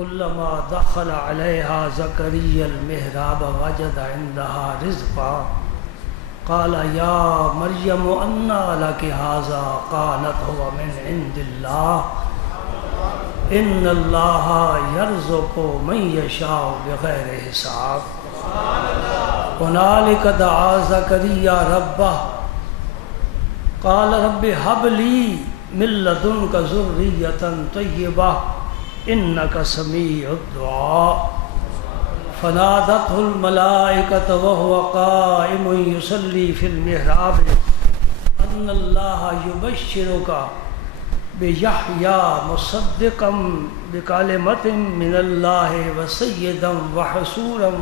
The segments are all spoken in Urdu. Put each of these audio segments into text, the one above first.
كلما دخل عليها زكريا المحراب وجد عندها رزقا قال يا مريم أنى لك هذا قالت هو من عند الله إن الله يرزق من يشاء بغير حساب هنالك دعا زكريا ربه قال رب هب لي من لدنك ذرية طيبة إنك سميع الدعاء فنادته الملائكة وهو قائم يصلي في المحراب أن الله يبشرك بيحيى مصدقا بكلمة من الله وسيدا وحسورا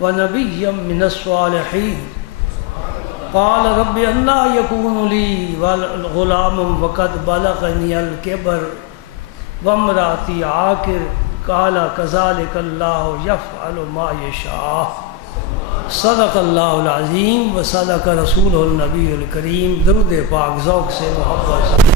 ونبيا من الصالحين قال رب أنى يكون لي غلام وقد بلغني الكبر وامرأتي عاقر قال كذلك الله يفعل ما يشاء صدق اللہ العظیم و صدق رسول النبی الکریم. درود پاک ذوق سے محبت سے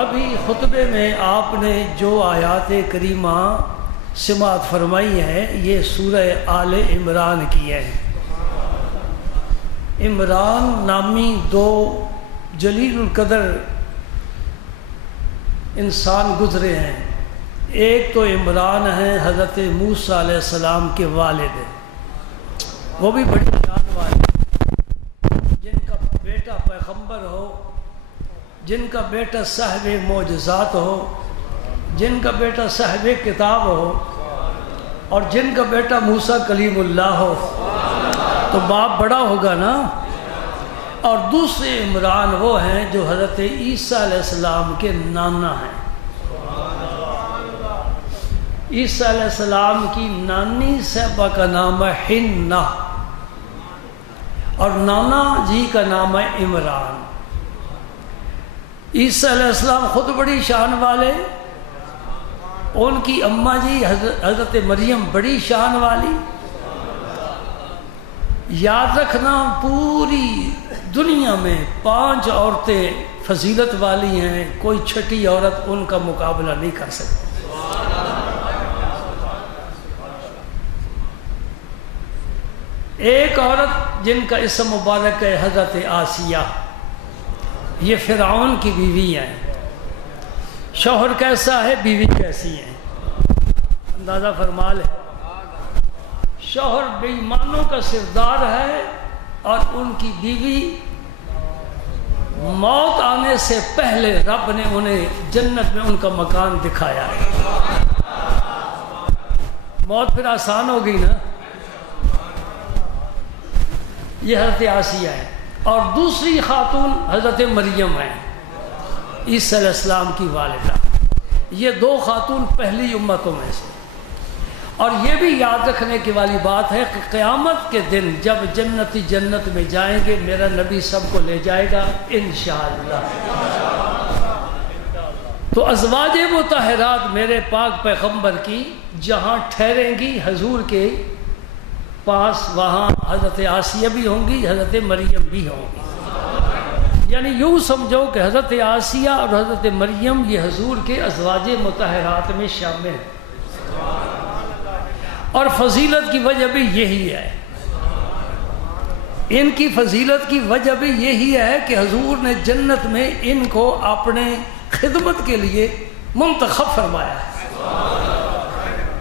ابھی خطبے میں آپ نے جو آیات کریمہ سماعت فرمائی ہیں یہ سورہ آل عمران کی ہیں. عمران نامی دو جلیل القدر انسان گزرے ہیں. ایک تو عمران ہیں حضرت موسیٰ علیہ السلام کے والد، وہ بھی بڑی جان والے، جن کا بیٹا پیغمبر ہو، جن کا بیٹا صاحب معجزات ہو، جن کا بیٹا صاحب کتاب ہو، اور جن کا بیٹا موسیٰ کلیم اللہ ہو، تو باپ بڑا ہوگا نا. اور دوسرے عمران وہ ہیں جو حضرت عیسیٰ علیہ السلام کے نانا ہیں. عیسیٰ علیہ السلام کی نانی صاحبہ کا نام ہے حنہ اور نانا جی کا نام ہے عمران. عیسیٰ علیہ السلام خود بڑی شان والے، ان کی اماں جی حضرت مریم بڑی شان والی. یاد رکھنا پوری دنیا میں 5 عورتیں فضیلت والی ہیں، کوئی چھٹی عورت ان کا مقابلہ نہیں کر سکتی. ایک عورت جن کا اسم مبارک ہے حضرت آسیہ، یہ فرعون کی بیوی ہیں. شوہر کیسا ہے، بیوی کیسی ہیں، اندازہ فرما لے. شوہر بے ایمانوں کا سردار ہے اور ان کی بیوی موت آنے سے پہلے رب نے انہیں جنت میں ان کا مکان دکھایا ہے. موت پھر آسان ہو گئی نا. یہ حضرت آسیہ ہے. اور دوسری خاتون حضرت مریم ہیں، عیسیٰ علیہ السلام کی والدہ. یہ 2 خاتون پہلی امتوں میں سے. اور یہ بھی یاد رکھنے کی والی بات ہے کہ قیامت کے دن جب جنتی جنت میں جائیں گے میرا نبی سب کو لے جائے گا انشاءاللہ. تو ازواج مطہرات میرے پاک پیغمبر کی جہاں ٹھہریں گی حضور کے پاس، وہاں حضرت آسیہ بھی ہوں گی، حضرت مریم بھی ہوں گی. یعنی یوں سمجھو کہ حضرت آسیہ اور حضرت مریم یہ حضور کے ازواج مطہرات میں شامل ہیں. اور فضیلت کی وجہ بھی یہی ہے، ان کی فضیلت کی وجہ بھی یہی ہے کہ حضور نے جنت میں ان کو اپنے خدمت کے لیے منتخب فرمایا ہے.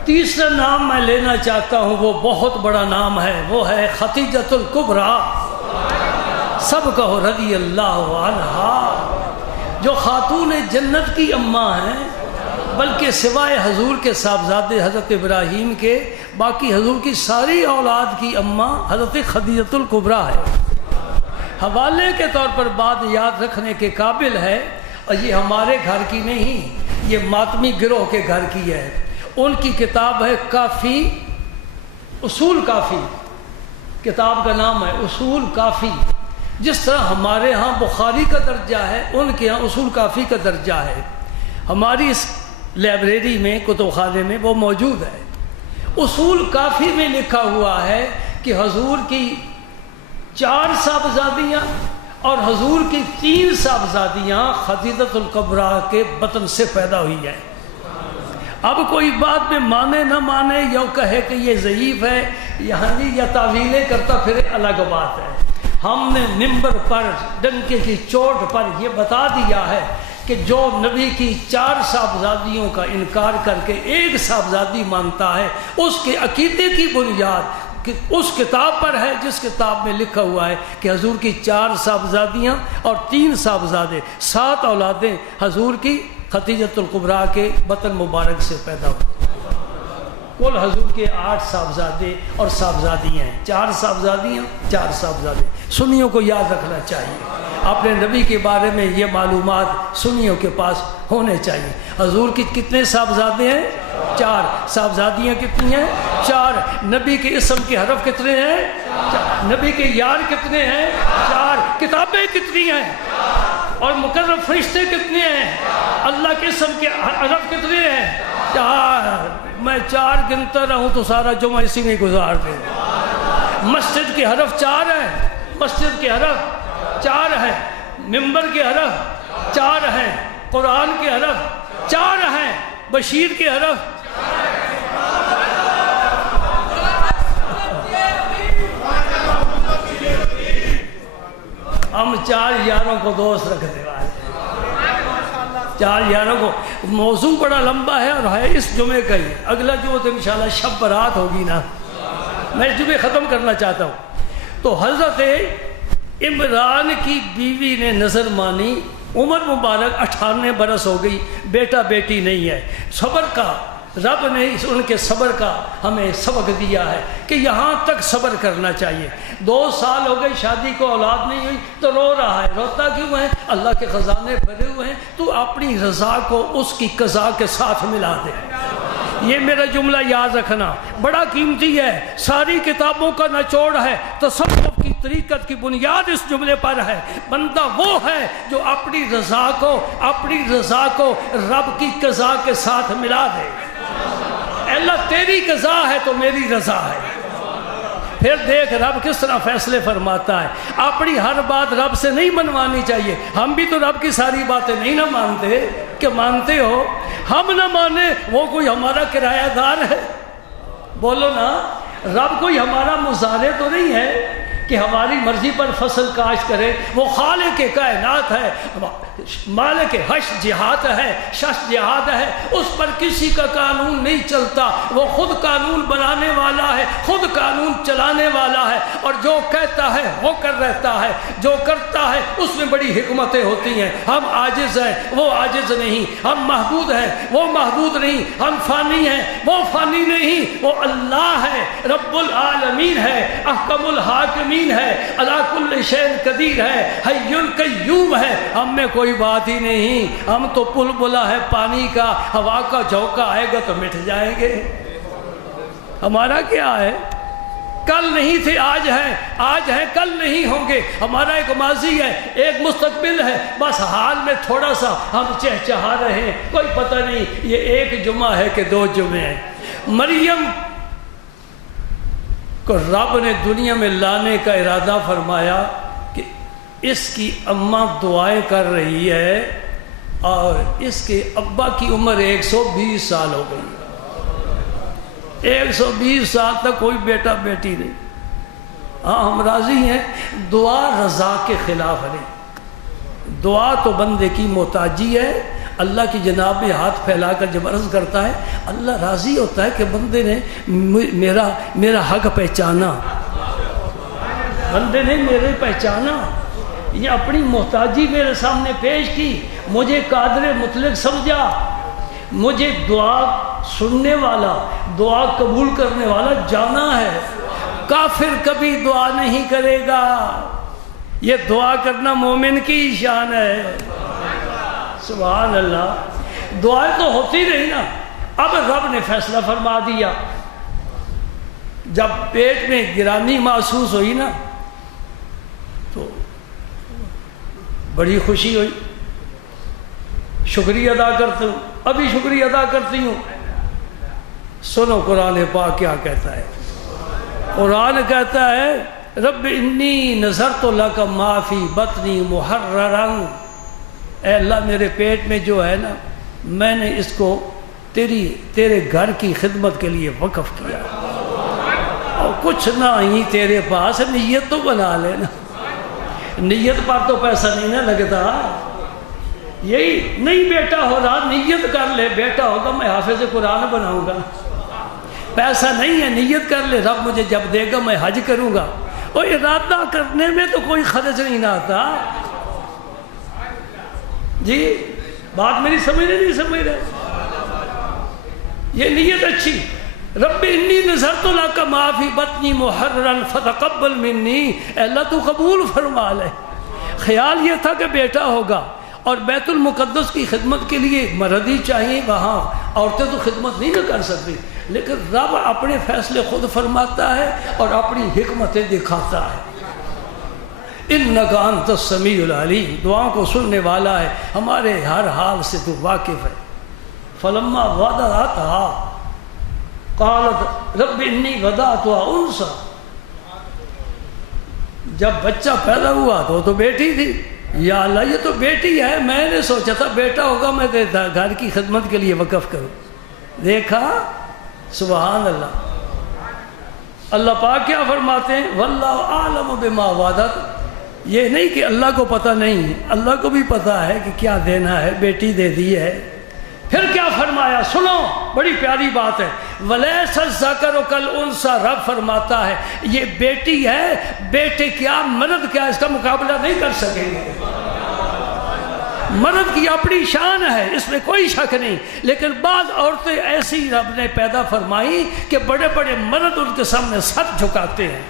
تیسرا نام میں لینا چاہتا ہوں، وہ بہت بڑا نام ہے، وہ ہے خدیجۃ الکبریٰ. سب کہو رضی اللہ عنہا، جو خاتون جنت کی اماں ہیں، بلکہ سوائے حضور کے صاحبزادے حضرت ابراہیم کے باقی حضور کی ساری اولاد کی اماں حضرت خدیجۃ الکبریٰ ہے. حوالے کے طور پر بات یاد رکھنے کے قابل ہے، اور یہ ہمارے گھر کی نہیں، یہ ماتمی گروہ کے گھر کی ہے. ان کی کتاب ہے کافی، اصول کافی، کتاب کا نام ہے اصول کافی. جس طرح ہمارے ہاں بخاری کا درجہ ہے، ان کے ہاں اصول کافی کا درجہ ہے. ہماری اس لائبریری میں، کتب خانے میں وہ موجود ہے۔ اصول کافی میں لکھا ہوا ہے کہ حضور کی 4 صاحبزادیاں اور حضور کی 3 صاحبزادیاں خدیجۃ الکبریٰ کے بطن سے پیدا ہوئی ہیں۔ اب کوئی بات میں مانے نہ مانے یا کہے کہ یہ ضعیف ہے یا تعویلیں کرتا پھر الگ بات ہے۔ ہم نے منبر پر ڈنکے کی چوٹ پر یہ بتا دیا ہے کہ جو نبی کی 4 صاحبزادیوں کا انکار کر کے 1 صاحبزادی مانتا ہے، اس کے عقیدے کی بنیاد کہ اس کتاب پر ہے جس کتاب میں لکھا ہوا ہے کہ حضور کی 4 صاحبزادیاں اور 3 صاحبزادے، 7 اولادیں حضور کی خدیجۃ الکبریٰ کے بطن مبارک سے پیدا ہوئی۔ کل حضور کے 8 صاحبزادے اور صاحبزادیاں ہیں، 4 صاحبزادیاں 4 صاحبزادے۔ سنیوں کو یاد رکھنا چاہیے، اپنے نبی کے بارے میں یہ معلومات سنیوں کے پاس ہونے چاہیے۔ حضور کی کتنے صاحبزادے ہیں؟ 4۔ صاحبزادیاں کتنی ہیں؟ 4۔ نبی کے اسم کے حرف کتنے ہیں؟ 4۔ نبی کے یار کتنے ہیں؟ 4۔ کتابیں کتنی ہیں؟ اور مقرب فرشتے کتنے ہیں؟ اللہ کے اسم کے حرف کتنے ہیں؟ 4۔ میں 4 گنتا رہوں تو سارا جمعہ اسی میں گزار دیں۔ مسجد کے حرف 4 ہیں، مسجد کے حرف 4 ہیں، منبر کے حرف 4 ہیں، قرآن کے حرف 4 ہیں، بشیر کے حرف ہم 4 یاروں کو دوست رکھنے والے ہیں۔ 4 یاروں کو، موضوع بڑا لمبا ہے اور ہے اس جمعے کا ہی، اگلا جمعہ تو انشاءاللہ شب برات ہوگی نا، میں اس جمعے ختم کرنا چاہتا ہوں۔ تو حضرت عمران کی بیوی نے نظر مانی، عمر مبارک 98 برس ہو گئی، بیٹا بیٹی نہیں ہے۔ صبر کا رب نے ان کے صبر کا ہمیں سبق دیا ہے کہ یہاں تک صبر کرنا چاہیے۔ 2 سال ہو گئے شادی کو، اولاد نہیں ہوئی تو رو رہا ہے۔ روتا کیوں ہے؟ اللہ کے خزانے بھرے ہوئے ہیں، تو اپنی رضا کو اس کی قضا کے ساتھ ملا دے۔ یہ میرا جملہ یاد رکھنا بڑا قیمتی ہے، ساری کتابوں کا نچوڑ ہے، تصوف کی طریقت کی بنیاد اس جملے پر ہے۔ بندہ وہ ہے جو اپنی رضا کو رب کی قضا کے ساتھ ملا دے۔ اللہ تیری قضا ہے تو میری رضا ہے۔ پھر دیکھ رب کس طرح فیصلے فرماتا ہے۔ اپنی ہر بات رب سے نہیں منوانی چاہیے۔ ہم بھی تو رب کی ساری باتیں نہیں نہ مانتے، کہ مانتے ہو؟ ہم نہ مانے وہ کوئی ہمارا کرایہ دار ہے؟ بولو نا، رب کوئی ہمارا مزارع تو نہیں ہے کہ ہماری مرضی پر فصل کاشت کرے۔ وہ خالق کائنات ہے، مالک حش جہات ہے، شش جہات ہے، اس پر کسی کا قانون نہیں چلتا۔ وہ خود قانون بنانے والا ہے، خود قانون چلانے والا ہے، اور جو کہتا ہے ہو کر رہتا ہے، جو کرتا ہے اس میں بڑی حکمتیں ہوتی ہیں۔ ہم عاجز ہیں، وہ عاجز نہیں، ہم محدود ہیں، وہ محدود نہیں، ہم فانی ہیں، وہ فانی نہیں، وہ اللہ ہے، رب العالمین ہے، احکم الحاکمین ہے، علی کل شیء قدیر ہے، حی القیوم ہے۔ ہم میں کوئی بات ہی نہیں، ہم تو پل بلا ہے پانی کا، ہوا کا جھونکا آئے گا تو مٹ جائیں گے۔ ہمارا کیا ہے؟ کل نہیں تھے آج ہیں، آج ہیں کل نہیں ہوں گے۔ ہمارا ایک ماضی ہے، ایک مستقبل ہے، بس حال میں تھوڑا سا ہم چہچہا رہے ہیں، کوئی پتہ نہیں یہ 1 جمعہ ہے کہ 2 جمعے ہیں۔ مریم کو رب نے دنیا میں لانے کا ارادہ فرمایا کہ اس کی اماں دعائیں کر رہی ہے اور اس کے ابا کی عمر 120 سال ہو گئی۔ 120 سال تک کوئی بیٹا بیٹی نہیں۔ ہاں ہم راضی ہیں، دعا رضا کے خلاف نہیں۔ دعا تو بندے کی محتاجی ہے۔ اللہ کی جناب میں ہاتھ پھیلا کر جب عرض کرتا ہے، اللہ راضی ہوتا ہے کہ بندے نے میرا حق پہچانا، بندے نے میرے پہچانا، یہ اپنی محتاجی میرے سامنے پیش کی، مجھے قادر مطلق سمجھا، مجھے دعا سننے والا، دعا قبول کرنے والا جانا ہے۔ کافر کبھی دعا نہیں کرے گا، یہ دعا کرنا مومن کی شان ہے۔ سبحان اللہ، دعائیں تو ہوتی رہی نا۔ اب رب نے فیصلہ فرما دیا، جب پیٹ میں گرانی محسوس ہوئی نا تو بڑی خوشی ہوئی، شکریہ ادا کرتا ہوں ابھی شکریہ ادا کرتی ہوں. سنو قرآن پاک کیا کہتا ہے. قرآن کہتا ہے رب انی نذرت لک ما فی بطنی محررا، اے اللہ میرے پیٹ میں جو ہے نا میں نے اس کو تیرے گھر کی خدمت کے لیے وقف کیا، اور کچھ نہ ہی تیرے پاس نیت تو بنا لینا. نیت پر تو پیسہ نہیں نہ لگتا. یہی نہیں بیٹا ہو رہا نیت کر لے، بیٹا ہوگا میں حافظ قرآن بناؤں گا. پیسہ نہیں ہے نیت کر لے رب مجھے جب دے گا میں حج کروں گا. اور ارادہ کرنے میں تو کوئی خرچ نہیں نہ آتا. جی بات میری سمجھ رہے. یہ نیت اچھی. رب انی نذرت لک ما فی بطنی محررا فتقبل منی، اے اللہ تو قبول فرما لے. خیال یہ تھا کہ بیٹا ہوگا اور بیت المقدس کی خدمت کے لیے مرد ہی چاہیے، وہاں عورتیں تو خدمت نہیں نہ کر سکتی. لیکن رب اپنے فیصلے خود فرماتا ہے اور اپنی حکمتیں دکھاتا ہے. انک انت السمیع العلیم، دعاؤں کو سننے والا ہے، ہمارے ہر حال سے تو واقف ہے. فلما وضعتها قالت رب انی وضعتها انثى، جب بچہ پیدا ہوا تو بیٹی تھی. یا اللہ یہ تو بیٹی ہے، میں نے سوچا تھا بیٹا ہوگا میں گھر کی خدمت کے لیے وقف کروں. دیکھا سبحان اللہ. اللہ پاک کیا فرماتے ہیں واللہ اعلم بما وعدت. یہ نہیں کہ اللہ کو پتہ نہیں، اللہ کو بھی پتہ ہے کہ کیا دینا ہے، بیٹی دے دی ہے. پھر کیا فرمایا سنو، بڑی پیاری بات ہے. وَلَيْسَ الذَّكَرُ كَالْأُنثَىٰ، رب فرماتا ہے یہ بیٹی ہے، بیٹے کیا مرد کیا اس کا مقابلہ نہیں کر سکیں گے. مرد کی اپنی شان ہے، اس میں کوئی شک نہیں. لیکن بعض عورتیں ایسی رب نے پیدا فرمائی کہ بڑے بڑے مرد ان کے سامنے سر جھکاتے ہیں.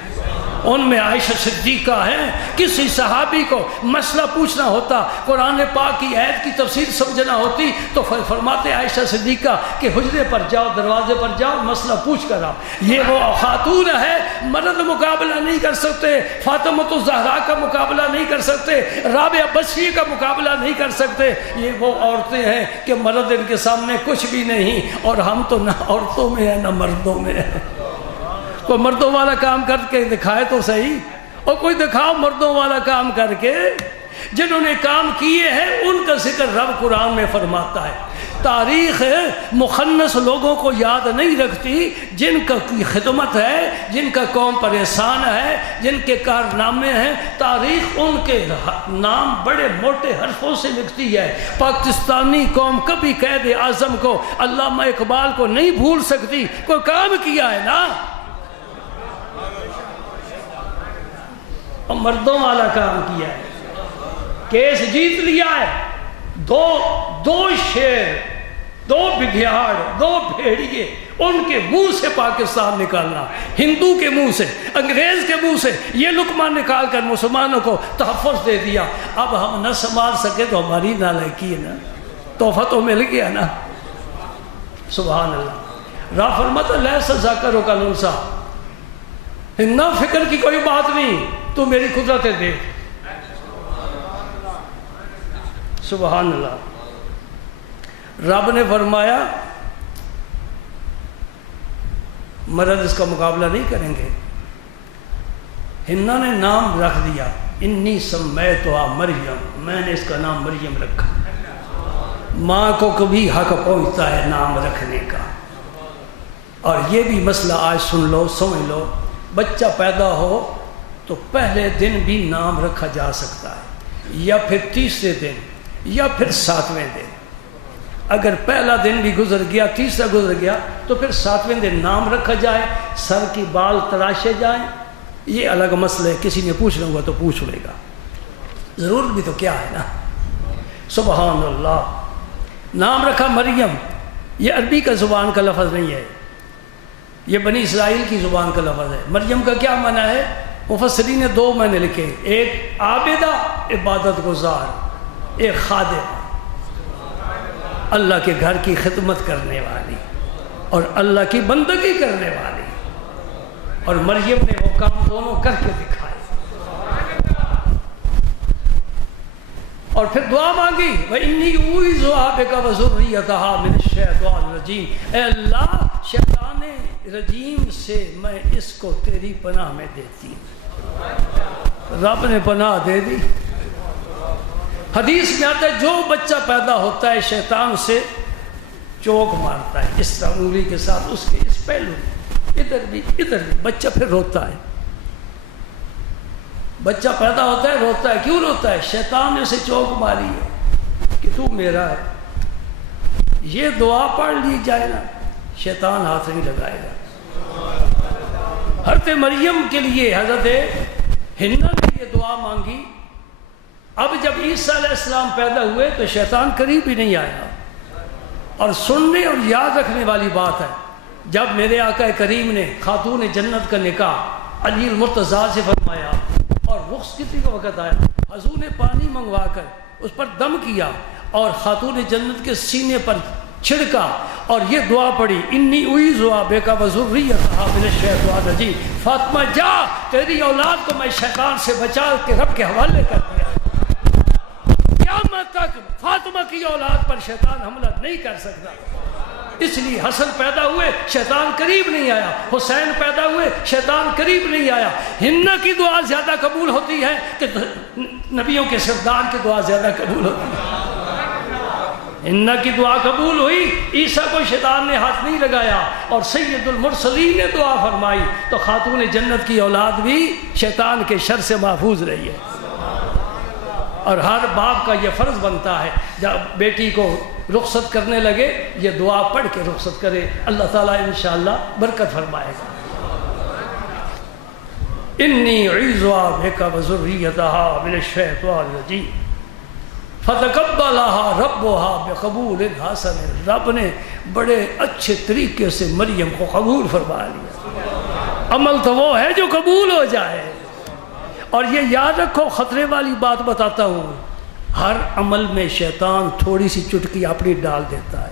ان میں عائشہ صدیقہ ہیں. کسی صحابی کو مسئلہ پوچھنا ہوتا، قرآن پاک کی آیت کی تفسیر سمجھنا ہوتی تو فرماتے عائشہ صدیقہ کہ حجرے پر جاؤ، دروازے پر جاؤ، مسئلہ پوچھ کر آؤ. یہ وہ خاتون ہے، مرد مقابلہ نہیں کر سکتے، فاطمۃ الزہرا کا مقابلہ نہیں کر سکتے، رابعہ بصری کا مقابلہ نہیں کر سکتے. یہ وہ عورتیں ہیں کہ مرد ان کے سامنے کچھ بھی نہیں. اور ہم تو نہ عورتوں میں ہیں نہ مردوں میں ہیں. کوئی مردوں والا کام کر کے دکھائے تو صحیح، اور کوئی دکھاؤ مردوں والا کام کر کے. جنہوں نے کام کیے ہیں ان کا ذکر رب قرآن میں فرماتا ہے. تاریخ مخنث لوگوں کو یاد نہیں رکھتی، جن کا کی خدمت ہے، جن کا قوم پر احسان ہے، جن کے کارنامے ہیں. تاریخ ان کے نام بڑے موٹے حرفوں سے لکھتی ہے. پاکستانی قوم کبھی قائد اعظم کو، علامہ اقبال کو نہیں بھول سکتی. کوئی کام کیا ہے نا، اور مردوں والا کام کیا ہے. کیس جیت لیا ہے. دو شیر، 2 بگھیاڑ، 2 بھیڑیے ان کے منہ سے پاکستان نکالنا، ہندو کے منہ سے، انگریز کے منہ سے یہ لقمہ نکال کر مسلمانوں کو تحفظ دے دیا. اب ہم نہ سنبھال سکے تو ہماری نالائکی ہے نا. تحفہ تو مل گیا نا. سبحان اللہ. رب فرماتا لیس الذکر کالانثیٰ، نہ فکر کی کوئی بات نہیں، تو میری قدرتیں دیکھ. سبحان اللہ. رب نے فرمایا مرد اس کا مقابلہ نہیں کریں گے. ہنا نے نام رکھ دیا انی سمیتھا مریم، میں نے اس کا نام مریم رکھا. ماں کو کبھی حق پہنچتا ہے نام رکھنے کا. اور یہ بھی مسئلہ آج سن لو، سمجھ لو. بچہ پیدا ہو تو پہلے دن بھی نام رکھا جا سکتا ہے، یا پھر تیسرے دن، یا پھر 7ویں دن. اگر پہلا دن بھی گزر گیا، تیسرا گزر گیا تو پھر 7ویں دن نام رکھا جائے. سر کی بال تراشے جائیں، یہ الگ مسئلہ ہے. کسی نے پوچھنا ہوا تو پوچھ لے گا. ضرور بھی تو کیا ہے نا. سبحان اللہ. نام رکھا مریم. یہ عربی کا زبان کا لفظ نہیں ہے، یہ بنی اسرائیل کی زبان کا لفظ ہے. مریم کا کیا معنی ہے؟ مفسرین نے 2 معنی لکھے، ایک عابدہ عبادت گزار، ایک خادم اللہ کے گھر کی خدمت کرنے والی اور اللہ کی بندگی کرنے والی. اور مریم نے وہ کام دونوں کر کے دکھائے. اور پھر دعا مانگی وَإِنِّي أُعِيذُهَا بِكَ وَذُرِّيَّتَهَا مِنَ الشَّيْطَانِ الرَّجِيمِ، اے اللہ شیطان رجیم سے میں اس کو تیری پناہ میں دیتی ہوں۔ رب نے پناہ دے دی۔ حدیث میں آتا ہے جو بچہ پیدا ہوتا ہے شیطان سے چوک مارتا ہے اس طرح انگلی کے ساتھ اس کے اس پہلو ادھر بھی بچہ پھر روتا ہے۔ بچہ پیدا ہوتا ہے روتا ہے، کیوں روتا ہے؟ شیطان نے اسے چوک ماری ہے کہ تو میرا ہے۔ یہ دعا پڑھ لی جائے نا شیطان ہاتھ نہیں لگائے گا۔ حضرت مریم کے لیے حضرت حنا نے یہ دعا مانگی۔ اب جب عیسیٰ علیہ السلام پیدا ہوئے تو شیطان قریب ہی نہیں آیا۔ اور سننے اور یاد رکھنے والی بات ہے، جب میرے آقا کریم نے خاتون جنت کا نکاح علی المرتضیٰ سے فرمایا اور رخصتی کا وقت آیا، حضور نے پانی منگوا کر اس پر دم کیا اور خاتون جنت کے سینے پر چھڑکا اور یہ دعا پڑھی انی اعیذھا بک وذریتھا من الشیطان الرجیم، فاطمہ جا تیری اولاد کو میں شیطان سے بچا کے رب کے حوالے کر دیا۔ قیامت تک فاطمہ کی اولاد پر شیطان حملہ نہیں کر سکتا۔ اس لیے حسن پیدا ہوئے شیطان قریب نہیں آیا، حسین پیدا ہوئے شیطان قریب نہیں آیا۔ حنا کی دعا زیادہ قبول ہوتی ہے کہ نبیوں کے سردار کی دعا زیادہ قبول ہوتی ہے۔ حنا کی دعا قبول ہوئی، عیسیٰ کو شیطان نے ہاتھ نہیں لگایا اور سید المرسلین نے دعا فرمائی تو خاتون جنت کی اولاد بھی شیطان کے شر سے محفوظ رہی ہے۔ اور ہر باپ کا یہ فرض بنتا ہے جب بیٹی کو رخصت کرنے لگے یہ دعا پڑھ کے رخصت کرے، اللہ تعالیٰ انشاءاللہ برکت فرمائے گا۔ انی اعیذھا بک وذریتھا من الشیطان الرجیم فتقبلھا ربھا بقبول حسن، رب نے بڑے اچھے طریقے سے مریم کو قبول فرما لیا۔ عمل تو وہ ہے جو قبول ہو جائے۔ اور یہ یاد رکھو، خطرے والی بات بتاتا ہوں، ہر عمل میں شیطان تھوڑی سی چٹکی اپنی ڈال دیتا ہے۔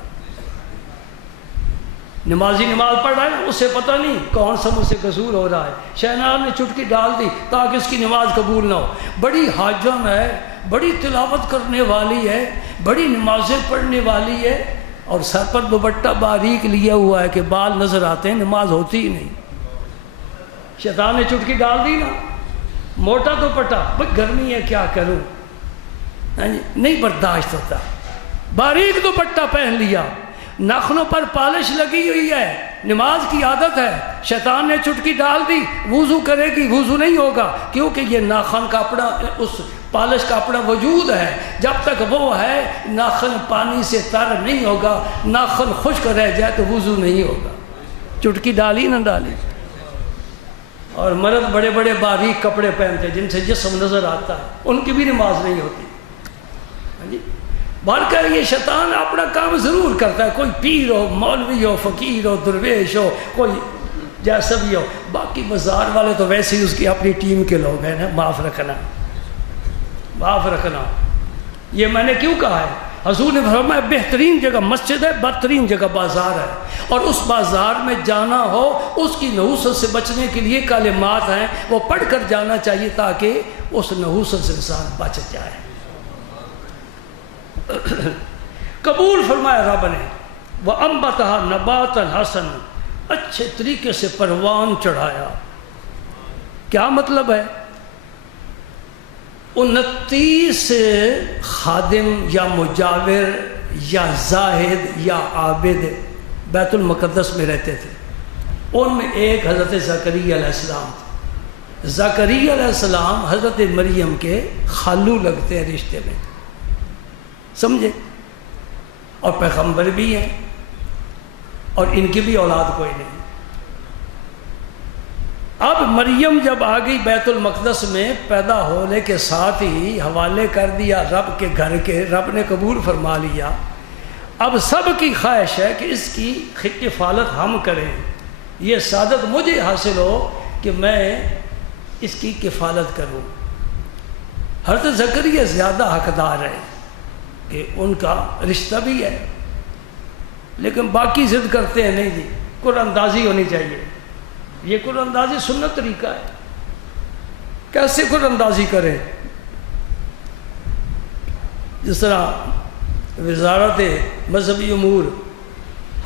نمازی نماز پڑھ رہا ہے نا، اسے پتہ نہیں کون سا مجھ سے قصور ہو رہا ہے، شیطان نے چٹکی ڈال دی تاکہ اس کی نماز قبول نہ ہو۔ بڑی حاجم ہے، بڑی تلاوت کرنے والی ہے، بڑی نمازیں پڑھنے والی ہے اور سر پر دوپٹہ باریک لیا ہوا ہے کہ بال نظر آتے ہیں، نماز ہوتی ہی نہیں۔ شیطان نے چٹکی ڈال دی نا، موٹا دوپٹہ، بھئی گرمی ہے کیا کروں، نہیں برداشت ہوتا، باریک دوپٹہ پہن لیا، ناخنوں پر پالش لگی ہوئی ہے، نماز کی عادت ہے، شیطان نے چٹکی ڈال دی، وضو کرے گی، وضو نہیں ہوگا کیونکہ یہ ناخن کا اپنا اس پالش کا اپنا وجود ہے، جب تک وہ ہے ناخن پانی سے تر نہیں ہوگا، ناخن خشک رہ جائے تو وضو نہیں ہوگا۔ چٹکی ڈالی نہ ڈالی۔ اور مرد بڑے بڑے باریک کپڑے پہنتے جن سے جسم نظر آتا ہے، ان کی بھی نماز نہیں ہوتی۔ بار کر یہ شیطان اپنا کام ضرور کرتا ہے، کوئی پیر ہو، مولوی ہو، فقیر ہو، درویش ہو، کوئی جیسا بھی ہو، باقی بازار والے تو ویسے ہی اس کی اپنی ٹیم کے لوگ ہیں نا، معاف رکھنا معاف رکھنا۔ یہ میں نے کیوں کہا ہے؟ حضور نے فرمایا بہترین جگہ مسجد ہے، بدترین جگہ بازار ہے، اور اس بازار میں جانا ہو اس کی نحوست سے بچنے کے لیے کلمات ہیں، وہ پڑھ کر جانا چاہیے تاکہ اس نحوست سے انسان بچ جائے۔ قبول فرمایا رب نے، وَأَنبَتَهَا نَبَاتًا حَسَنًا، اچھے طریقے سے پروان چڑھایا۔ کیا مطلب ہے؟ 29 خادم یا مجاور یا زاہد یا عابد بیت المقدس میں رہتے تھے، ان میں ایک حضرت زکریا علیہ السلام تھے۔ زکریا علیہ السلام حضرت مریم کے خالو لگتے ہیں رشتے میں، سمجھے، اور پیغمبر بھی ہیں اور ان کی بھی اولاد کوئی نہیں۔ اب مریم جب آ گئی بیت المقدس میں، پیدا ہونے کے ساتھ ہی حوالے کر دیا رب کے گھر کے، رب نے قبول فرما لیا۔ اب سب کی خواہش ہے کہ اس کی کفالت ہم کریں، یہ سعادت مجھے حاصل ہو کہ میں اس کی کفالت کروں۔ حضرت زکریا زیادہ حقدار ہے کہ ان کا رشتہ بھی ہے، لیکن باقی ضد کرتے ہیں نہیں جی قرآن اندازی ہونی چاہیے۔ یہ قرآن اندازی سنت طریقہ ہے، کیسے قرآن اندازی کریں؟ جس طرح وزارت مذہبی امور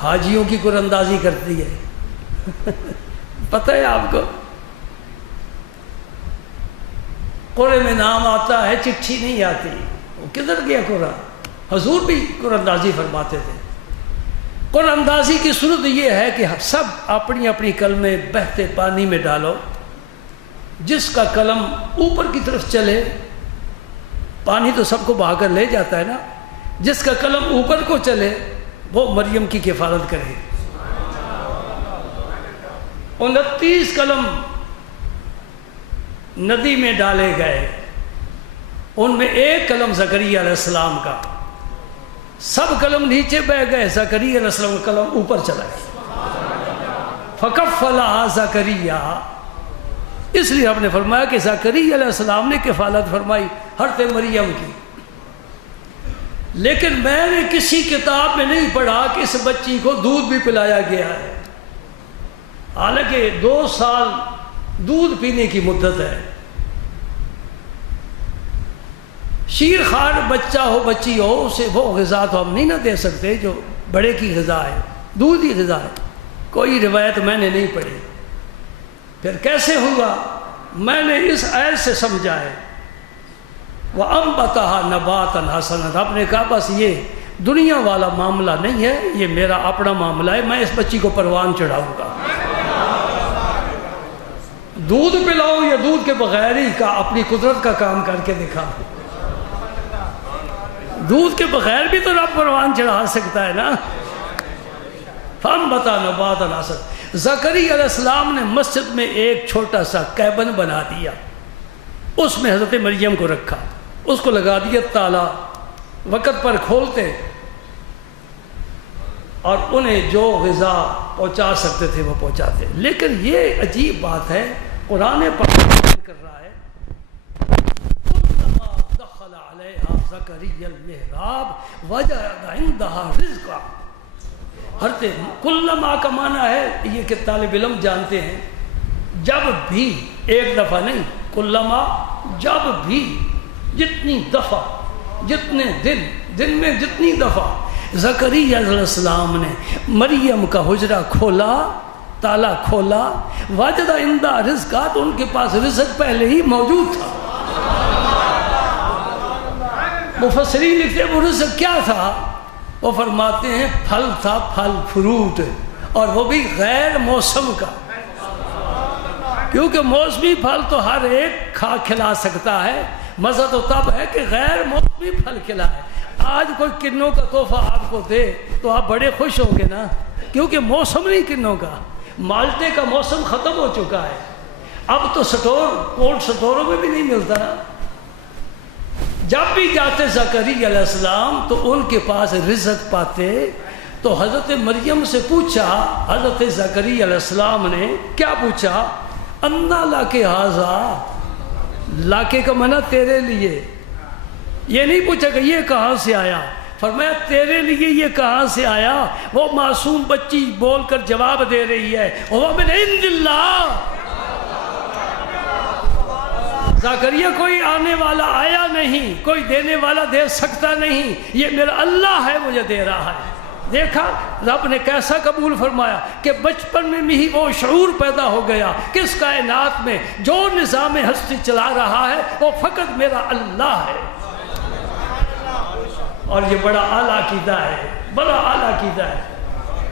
حاجیوں کی قرآن اندازی کرتی ہے پتہ ہے آپ کو؟ قرآن میں نام آتا ہے، چٹھی نہیں آتی، وہ کدھر گیا قرآن؟ حضور بھی قرآن اندازی فرماتے تھے۔ قرآن اندازی کی صورت یہ ہے کہ سب اپنی اپنی کلمیں بہتے پانی میں ڈالو، جس کا قلم اوپر کی طرف چلے، پانی تو سب کو بہا کر لے جاتا ہے نا، جس کا قلم اوپر کو چلے وہ مریم کی کفالت کرے۔ 29 قلم ندی میں ڈالے گئے، ان میں ایک قلم زکریا علیہ السلام کا، سب قلم نیچے بہ گئے، زکریا علیہ السلام کا قلم اوپر چلا گیا۔ فکفلھا زکریا، اس لیے ہم نے فرمایا کہ زکریا علیہ السلام نے کفالت فرمائی حضرت مریم کی۔ لیکن میں نے کسی کتاب میں نہیں پڑھا کہ اس بچی کو دودھ بھی پلایا گیا ہے، حالانکہ 2 سال دودھ پینے کی مدت ہے۔ شیر خوار بچہ ہو بچی ہو، اسے وہ غذا تو ہم نہیں نہ دے سکتے جو بڑے کی غذا ہے، دودھ ہی غذا ہے۔ کوئی روایت میں نے نہیں پڑھی۔ پھر کیسے ہوا؟ میں نے اس آیت سے سمجھا ہے، وَأَنبَتَهَا نَبَاتًا حَسَنًا، رب نے کہا بس یہ دنیا والا معاملہ نہیں ہے، یہ میرا اپنا معاملہ ہے، میں اس بچی کو پروان چڑھاؤں گا۔ دودھ پلاؤ یا دودھ کے بغیر ہی کا اپنی قدرت کا کام کر کے دکھا۔ دودھ کے بغیر بھی تو رب پروان چڑھا سکتا ہے نا۔ فَأَنبَتَهَا نَبَاتًا حَسَنًا، زکریا علیہ السلام نے مسجد میں ایک چھوٹا سا کیبن بنا دیا، اس میں حضرت مریم کو رکھا، اس کو لگا دیا تالا، وقت پر کھولتے اور انہیں جو غذا پہنچا سکتے تھے وہ پہنچاتے۔ لیکن یہ عجیب بات ہے، قرآن پاک بیان کر رہا ہے، کلما دخل علیہا زکریا المحراب وجد عندہا رزقا۔ حضرت کلما کا معنی ہے، یہ کہ طالب علم جانتے ہیں، جب بھی، ایک دفعہ نہیں، کلما جب بھی، جتنی دفعہ، جتنے دن میں جتنی دفعہ زکریا علیہ السلام نے مریم کا حجرہ کھولا، تالا کھولا، وجد عندہا رزقا، تو ان کے پاس رزق پہلے ہی موجود تھا۔ مفسرین لکھتے ہیں وہ رزق کیا تھا؟ وہ فرماتے ہیں پھل تھا، پھل فروٹ، اور وہ بھی غیر موسم کا، کیونکہ موسمی پھل تو ہر ایک کھلا سکتا ہے، مزہ تو تب ہے کہ غیر موسمی پھل کھلائے۔ آج کوئی کنوں کا تحفہ آپ کو دے تو آپ بڑے خوش ہوں گے نا، کیونکہ موسم نہیں کنوں کا، مالٹے کا موسم ختم ہو چکا ہے، اب تو کولڈ سٹوروں میں بھی نہیں ملتا نا۔ جب بھی جاتے زکریا علیہ السلام تو ان کے پاس رزق پاتے، تو حضرت مریم سے پوچھا، حضرت زکریا علیہ السلام نے کیا پوچھا؟ انا لاکے ہاذا، لاکے کا معنی تیرے لیے، یہ نہیں پوچھا کہ یہ کہاں سے آیا، فرمایا تیرے لیے یہ کہاں سے آیا۔ وہ معصوم بچی بول کر جواب دے رہی ہے، وہ من عند اللہ، زکریا کوئی آنے والا آیا نہیں، کوئی دینے والا دے سکتا نہیں، یہ میرا اللہ ہے مجھے دے رہا ہے۔ دیکھا رب نے کیسا قبول فرمایا کہ بچپن میں ہی وہ شعور پیدا ہو گیا کہ اس کائنات میں جو نظام ہستی چلا رہا ہے وہ فقط میرا اللہ ہے۔ اور یہ بڑا اعلیٰ عقیدہ ہے، بڑا اعلیٰ عقیدہ ہے۔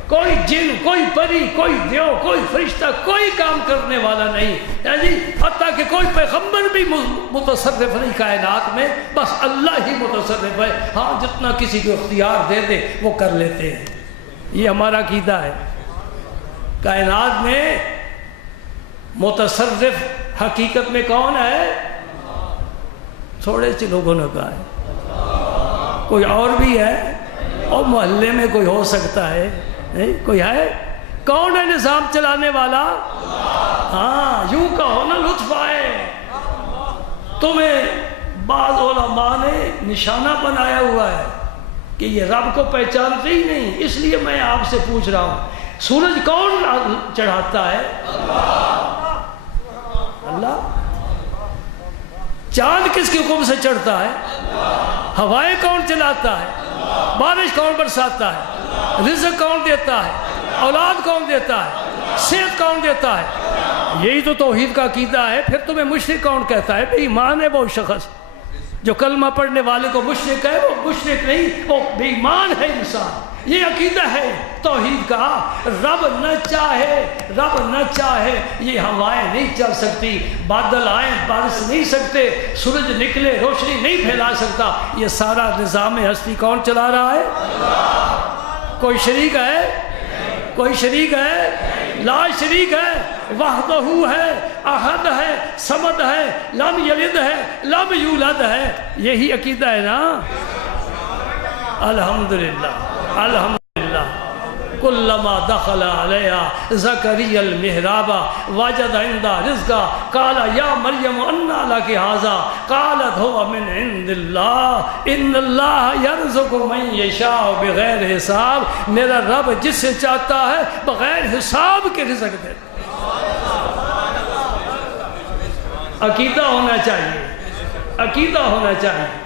کوئی جن، کوئی پری، کوئی دیو، کوئی فرشتہ، کوئی کام کرنے والا نہیں، یعنی حتیٰ کہ کوئی پیغمبر بھی متصرف نہیں کائنات میں، بس اللہ ہی متصرف ہے۔ ہاں جتنا کسی کو اختیار دے دے وہ کر لیتے ہیں، یہ ہمارا عقیدہ ہے۔ کائنات میں متصرف حقیقت میں کون ہے؟ تھوڑے سے لوگوں نے کہا ہے، کوئی اور بھی ہے، اور محلے میں کوئی ہو سکتا ہے، نہیں کوئی ہے؟ کون ہے نظام چلانے والا؟ ہاں یوں کہو نا، لطف آئے۔ تمہیں بعض علماء نے نشانہ بنایا ہوا ہے کہ یہ رب کو پہچانتے ہی نہیں، اس لیے میں آپ سے پوچھ رہا ہوں، سورج کون چڑھاتا ہے؟ اللہ۔ چاند کس کے حکم سے چڑھتا ہے؟ ہوائیں کون چلاتا ہے؟ بارش کون برساتا ہے؟ رزق کون دیتا ہے؟ اولاد کون دیتا ہے؟ صحت کون دیتا ہے؟ یہی تو توحید کا عقیدہ ہے. پھر تمہیں مشرک کون کہتا ہے؟ بے ایمان ہے وہ شخص جو کلمہ پڑھنے والے کو مشرک ہے. وہ مشرک نہیں، وہ بے ایمان ہے انسان. یہ عقیدہ ہے توحید کا. رب نہ چاہے یہ ہوائیں نہیں چل سکتی، بادل آئیں بارش نہیں سکتے، سورج نکلے روشنی نہیں پھیلا سکتا. یہ سارا نظام ہستی کون چلا رہا ہے؟ کوئی شریک ہے؟ کوئی شریک ہے؟ لا شریک ہے. وحدہ ہے، احد ہے، صمد ہے، لم یلد ہے، لم یولد ہے. یہی عقیدہ ہے نا. الحمدللہ الحمدللہ. کلما دخل علیہا زکریا المحراب وجد عندہا رزقا قال یا مریم انا لک ھذا قالت هو من عند اللہ ان اللہ یرزق من یشاء بغیر حساب. میرا رب جس سے چاہتا ہے بغیر حساب کے رزق دیتا. عقیدہ ہونا چاہیے، عقیدہ ہونا چاہیے.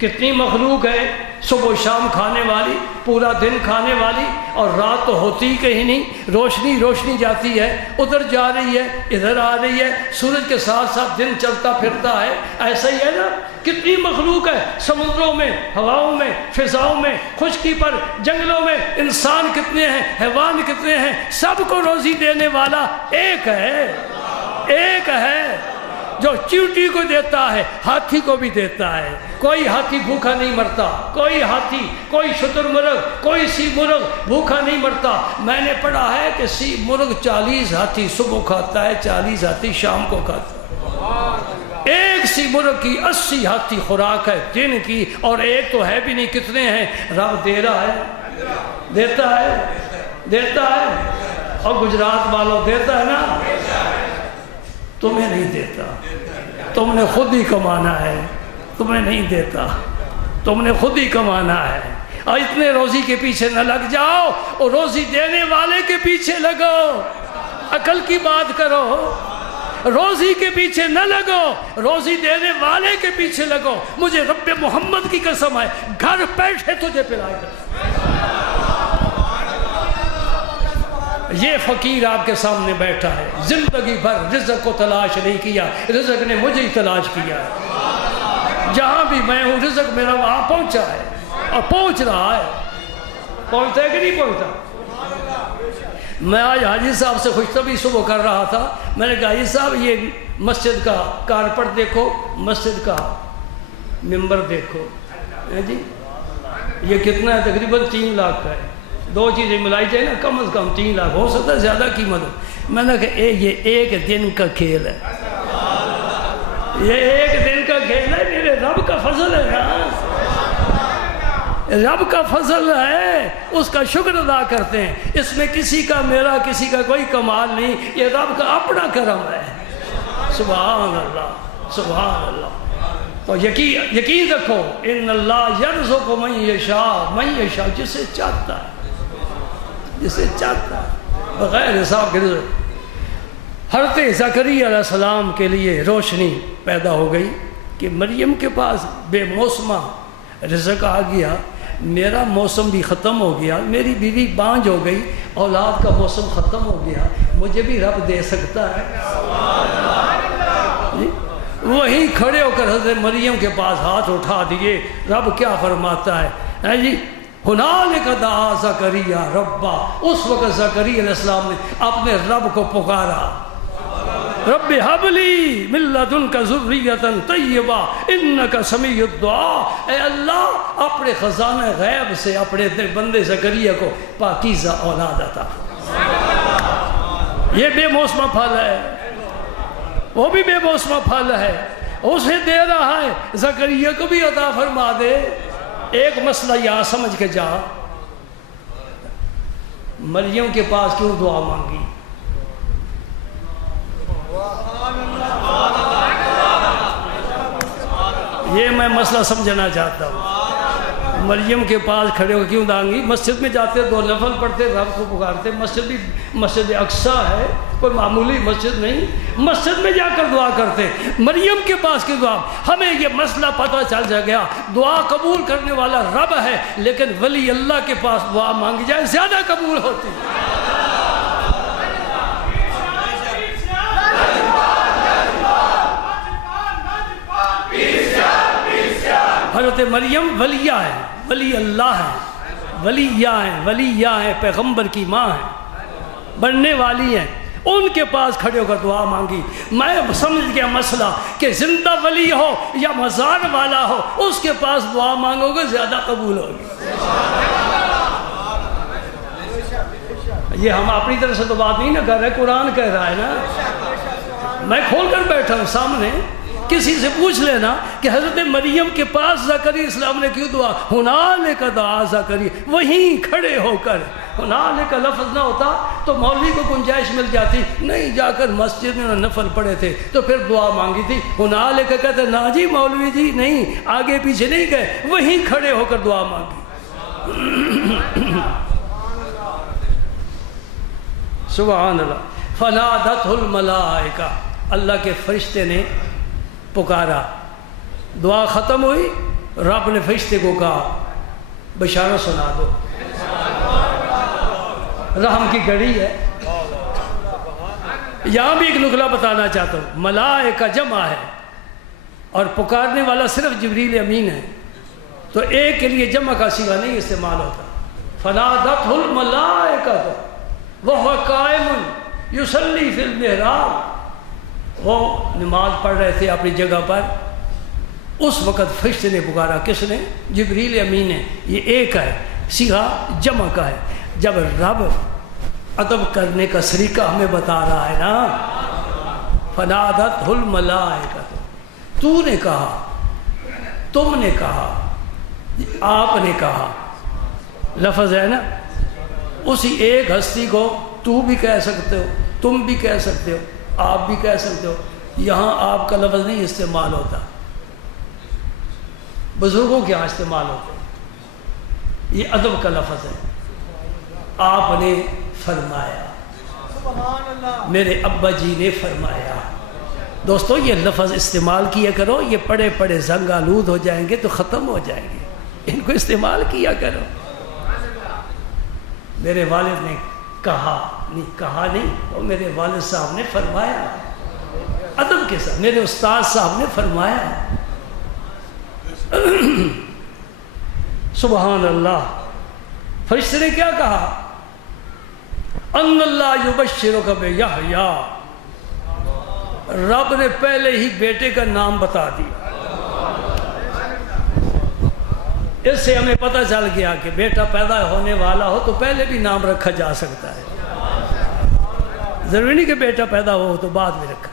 کتنی مخلوق ہے صبح و شام کھانے والی، پورا دن کھانے والی، اور رات تو ہوتی کہیں نہیں. روشنی جاتی ہے، ادھر جا رہی ہے، ادھر آ رہی ہے. سورج کے ساتھ ساتھ دن چلتا پھرتا ہے. ایسا ہی ہے نا. کتنی مخلوق ہے سمندروں میں، ہواؤں میں، فضاؤں میں، خشکی پر، جنگلوں میں. انسان کتنے ہیں، حیوان کتنے ہیں. سب کو روزی دینے والا ایک ہے جو چیونٹی کو دیتا ہے، ہاتھی کو بھی دیتا ہے. کوئی ہاتھی بھوکا نہیں مرتا. کوئی ہاتھی، کوئی شتر مرغ، کوئی سی مرغ بھوکا نہیں مرتا. میں نے پڑھا ہے کہ سی مرغ 40 ہاتھی صبح کھاتا ہے، 40 ہاتھی شام کو کھاتا ہے. ایک سی مرغ کی 80 ہاتھی خوراک ہے دن کی، اور ایک تو ہے بھی نہیں. کتنے ہیں؟ رب دے رہا ہے، دیتا ہے. اور گجرات والوں دیتا ہے نا. تمہیں نہیں دیتا، تم نے خود ہی کمانا ہے. تمہیں نہیں دیتا، تم نے خود ہی کمانا ہے. اور اتنے روزی کے پیچھے نہ لگ جاؤ، اور روزی دینے والے کے پیچھے لگو. عقل کی بات کرو. روزی کے پیچھے نہ لگو، روزی دینے والے کے پیچھے لگو. مجھے رب محمد کی قسم ہے، گھر بیٹھے تجھے پلائے گا. یہ فقیر آپ کے سامنے بیٹھا ہے، زندگی بھر رزق کو تلاش نہیں کیا، رزق نے مجھے ہی تلاش کیا ہے. جہاں بھی میں ہوں رزق میرا وہاں پہنچا ہے، اور پہنچ رہا ہے. پہنچتا ہے کہ نہیں پہنچتا؟ میں آج حاجی صاحب سے خوشطبی صبح کر رہا تھا. میں نے کہا حاجی صاحب یہ مسجد کا کارپٹ دیکھو، مسجد کا ممبر دیکھو جی، یہ کتنا ہے؟ تقریباً 3 لاکھ کا ہے. 2 چیزیں ملائی جائے نا، کم از کم 3 لاکھ. ہو سکتا ہے زیادہ قیمت ہو. میں نے کہا یہ ایک دن کا کھیل ہے، یہ ایک دن کا کھیل ہے. میرے رب کا فضل ہے نا، رب کا فضل ہے، اس کا شکر ادا کرتے ہیں. اس میں کسی کا میرا کسی کا کوئی کمال نہیں، یہ رب کا اپنا کرم ہے. سبحان اللہ سبحان اللہ. تو یقین رکھو، ان اللہ یرزق من یشاء، جسے چاہتا ہے، جسے چاہتا ہے بغیر حساب کے رزق. حضرت زکریا علیہ السلام کے لیے روشنی پیدا ہو گئی کہ مریم کے پاس بے موسمہ رزق آ گیا. میرا موسم بھی ختم ہو گیا، میری بیوی بانجھ ہو گئی، اولاد کا موسم ختم ہو گیا، مجھے بھی رب دے سکتا ہے. وہیں کھڑے ہو کر حضرت مریم کے پاس ہاتھ اٹھا دیے. رب کیا فرماتا ہے جی؟ ہنالک دعا زکریا ربا. اس وقت زکریا علیہ السلام نے اپنے رب کو پکارا، رب ہب لی من لدنک ذریۃ طیبہ انک سمیع الدعاء. اے اللہ اپنے خزانہ غیب سے اپنے بندے زکریا کو پاکیزہ اولاد عطا. یہ بے موسمہ پھل ہے، وہ بھی بے موسمہ پھل ہے، اسے دے رہا ہے. زکریا کو بھی عطا فرما دے. ایک مسئلہ یہاں سمجھ کے جا، مریم کے پاس کیوں دعا مانگی؟ یہ میں مسئلہ سمجھنا چاہتا ہوں. مریم کے پاس کھڑے ہو کیوں دانگی؟ مسجد میں جاتے 2 نفل پڑھتے، رب کو پکارتے. مسجد اقصیٰ ہے، کوئی معمولی مسجد نہیں. مسجد میں جا کر دعا کرتے. مریم کے پاس کی دعا. ہمیں یہ مسئلہ پتہ چل جا گیا، دعا قبول کرنے والا رب ہے، لیکن ولی اللہ کے پاس دعا مانگی جائے زیادہ قبول ہوتی ہے. حضرت مریم ولیہ ہے، ولی اللہ ہے، ولیہ ہیں، پیغمبر کی ماں ہیں، بننے والی ہیں. ان کے پاس کھڑے ہو کر دعا مانگی. میں سمجھ گیا مسئلہ کہ زندہ ولی ہو یا مزار والا ہو، اس کے پاس دعا مانگو گے زیادہ قبول ہوگی. یہ ہم اپنی طرف سے تو بات نہیں نہ کر رہے، قرآن کہہ رہا ہے نا. میں کھول کر بیٹھا ہوں سامنے. کسی سے پوچھ لینا کہ حضرت مریم کے پاس زکریا السلام نے کیوں دعا؟ ہنالک دعا زکریا، وہیں کھڑے ہو کر. ہنالک لفظ نہ ہوتا تو مولوی کو گنجائش مل جاتی. نہیں، جا کر مسجد میں نفل پڑھے تھے تو پھر دعا مانگی تھی. ہنالک کہتے نا جی مولوی جی نہیں، آگے پیچھے نہیں گئے، وہیں کھڑے ہو کر دعا مانگی. سبحان اللہ. فنادتہ الملائکہ، اللہ کے فرشتے نے پکارا. دعا ختم ہوئی، رب نے فرشتے کو کہا بشارت سنا دو. رحم کی گھڑی ہے. یہاں بھی ایک نکلہ بتانا چاہتا ہوں. ملائکہ جمع ہے اور پکارنے والا صرف جبریل امین ہے، تو ایک کے لیے جمع کا صیغہ نہیں استعمال ہوتا. فنادتہ الملائکہ وہو قائم یصلی فی المحراب، وہ نماز پڑھ رہے تھے اپنی جگہ پر. اس وقت فرشتے نے پکارا. کس نے؟ جبریل امین نے. یہ ایک ہے، صیغہ جمع کا ہے. جب رب ادب کرنے کا طریقہ ہمیں بتا رہا ہے نا، فنادتہ الملائکہ، تو نے کہا، تم نے کہا، آپ نے کہا، لفظ ہے نا. اسی ایک ہستی کو تو بھی کہہ سکتے ہو، تم بھی کہہ سکتے ہو، آپ بھی کہہ سکتے ہو. یہاں آپ کا لفظ نہیں استعمال ہوتا، بزرگوں کے یہاں استعمال ہوتا ہے. یہ ادب کا لفظ ہے. آپ نے فرمایا، میرے ابا جی نے فرمایا. دوستو یہ لفظ استعمال کیا کرو. یہ پڑے پڑے زنگ آلود ہو جائیں گے تو ختم ہو جائیں گے. ان کو استعمال کیا کرو. میرے والد نے کہا نہیں، وہ میرے والد صاحب نے فرمایا ادب کے ساتھ. میرے استاد صاحب نے فرمایا. سبحان اللہ. فرشتے نے کیا کہا؟ ان اللہ یبشرک بیحییٰ، رب نے پہلے ہی بیٹے کا نام بتا دیا. اس سے ہمیں پتہ چل گیا کہ بیٹا پیدا ہونے والا ہو تو پہلے بھی نام رکھا جا سکتا ہے. ضروری نہیں کہ بیٹا پیدا ہو تو بعد میں رکھا.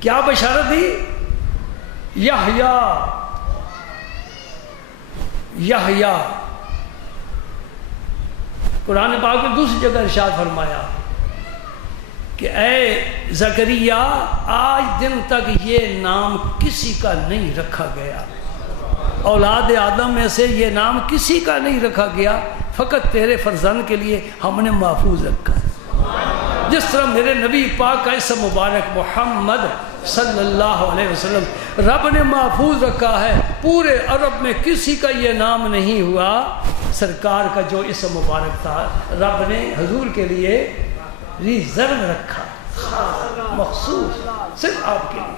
کیا بشارت دی؟ یحییٰ. قرآن پاک میں دوسری جگہ ارشاد فرمایا کہ اے زکریا، آج دن تک یہ نام کسی کا نہیں رکھا گیا. اولاد آدم میں سے یہ نام کسی کا نہیں رکھا گیا، فقط تیرے فرزند کے لیے ہم نے محفوظ رکھا. جس طرح میرے نبی پاک کا اسم مبارک محمد صلی اللہ علیہ وسلم رب نے محفوظ رکھا ہے، پورے عرب میں کسی کا یہ نام نہیں ہوا. سرکار کا جو اسم مبارک تھا رب نے حضور کے لیے ریزرو رکھا، مخصوص صرف آپ کے لیے.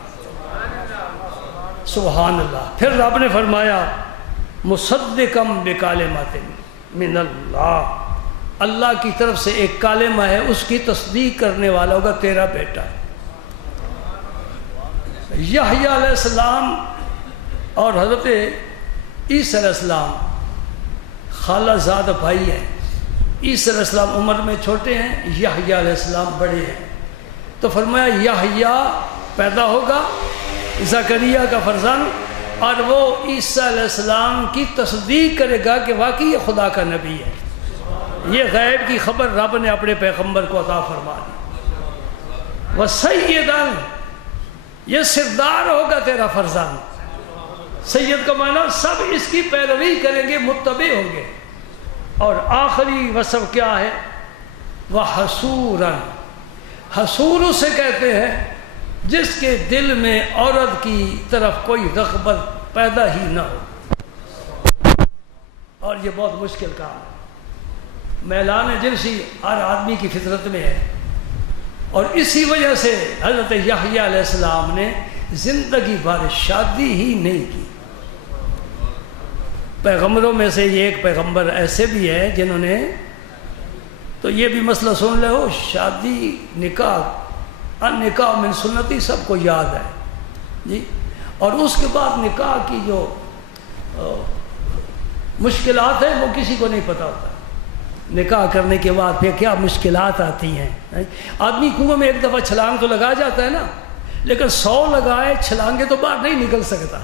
سبحان اللہ. پھر رب نے فرمایا مصدقم بکلمات من اللہ، اللہ کی طرف سے ایک کلمہ ہے، اس کی تصدیق کرنے والا ہوگا تیرا بیٹا. یحییٰ علیہ السلام اور حضرت عیسیٰ علیہ السلام خالہ زاد بھائی ہیں. عیسیٰ علیہ السلام عمر میں چھوٹے ہیں، یحییٰ علیہ السلام بڑے ہیں. تو فرمایا یحییٰ پیدا ہوگا، زکریا کا فرزند، اور وہ عیسیٰ علیہ السلام کی تصدیق کرے گا کہ واقعی یہ خدا کا نبی ہے. یہ غیب کی خبر رب نے اپنے پیغمبر کو عطا فرما دی. وَسَيِّدًا، یہ سردار ہوگا تیرا فرزند. سید کا معنی سب اس کی پیروی کریں گے، متبع ہوں گے۔ اور آخری وصف کیا ہے؟ وَحَسُورًا، حسور اسے کہتے ہیں جس کے دل میں عورت کی طرف کوئی رغبت پیدا ہی نہ ہو، اور یہ بہت مشکل کام ہے۔ میلان جنسی ہر آدمی کی فطرت میں ہے، اور اسی وجہ سے حضرت یحییٰ علیہ السلام نے زندگی بھر شادی ہی نہیں کی۔ پیغمبروں میں سے یہ ایک پیغمبر ایسے بھی ہے جنہوں نے، تو یہ بھی مسئلہ سن لے ہو، شادی نکاح، نکاح من سنتی سب کو یاد ہے جی، اور اس کے بعد نکاح کی جو مشکلات ہیں وہ کسی کو نہیں پتہ ہوتا۔ نکاح کرنے کے بعد پھر کیا مشکلات آتی ہیں۔ آدمی کنویں میں ایک دفعہ چھلانگ تو لگا جاتا ہے نا، لیکن 100 لگائے چھلانگے تو باہر نہیں نکل سکتا۔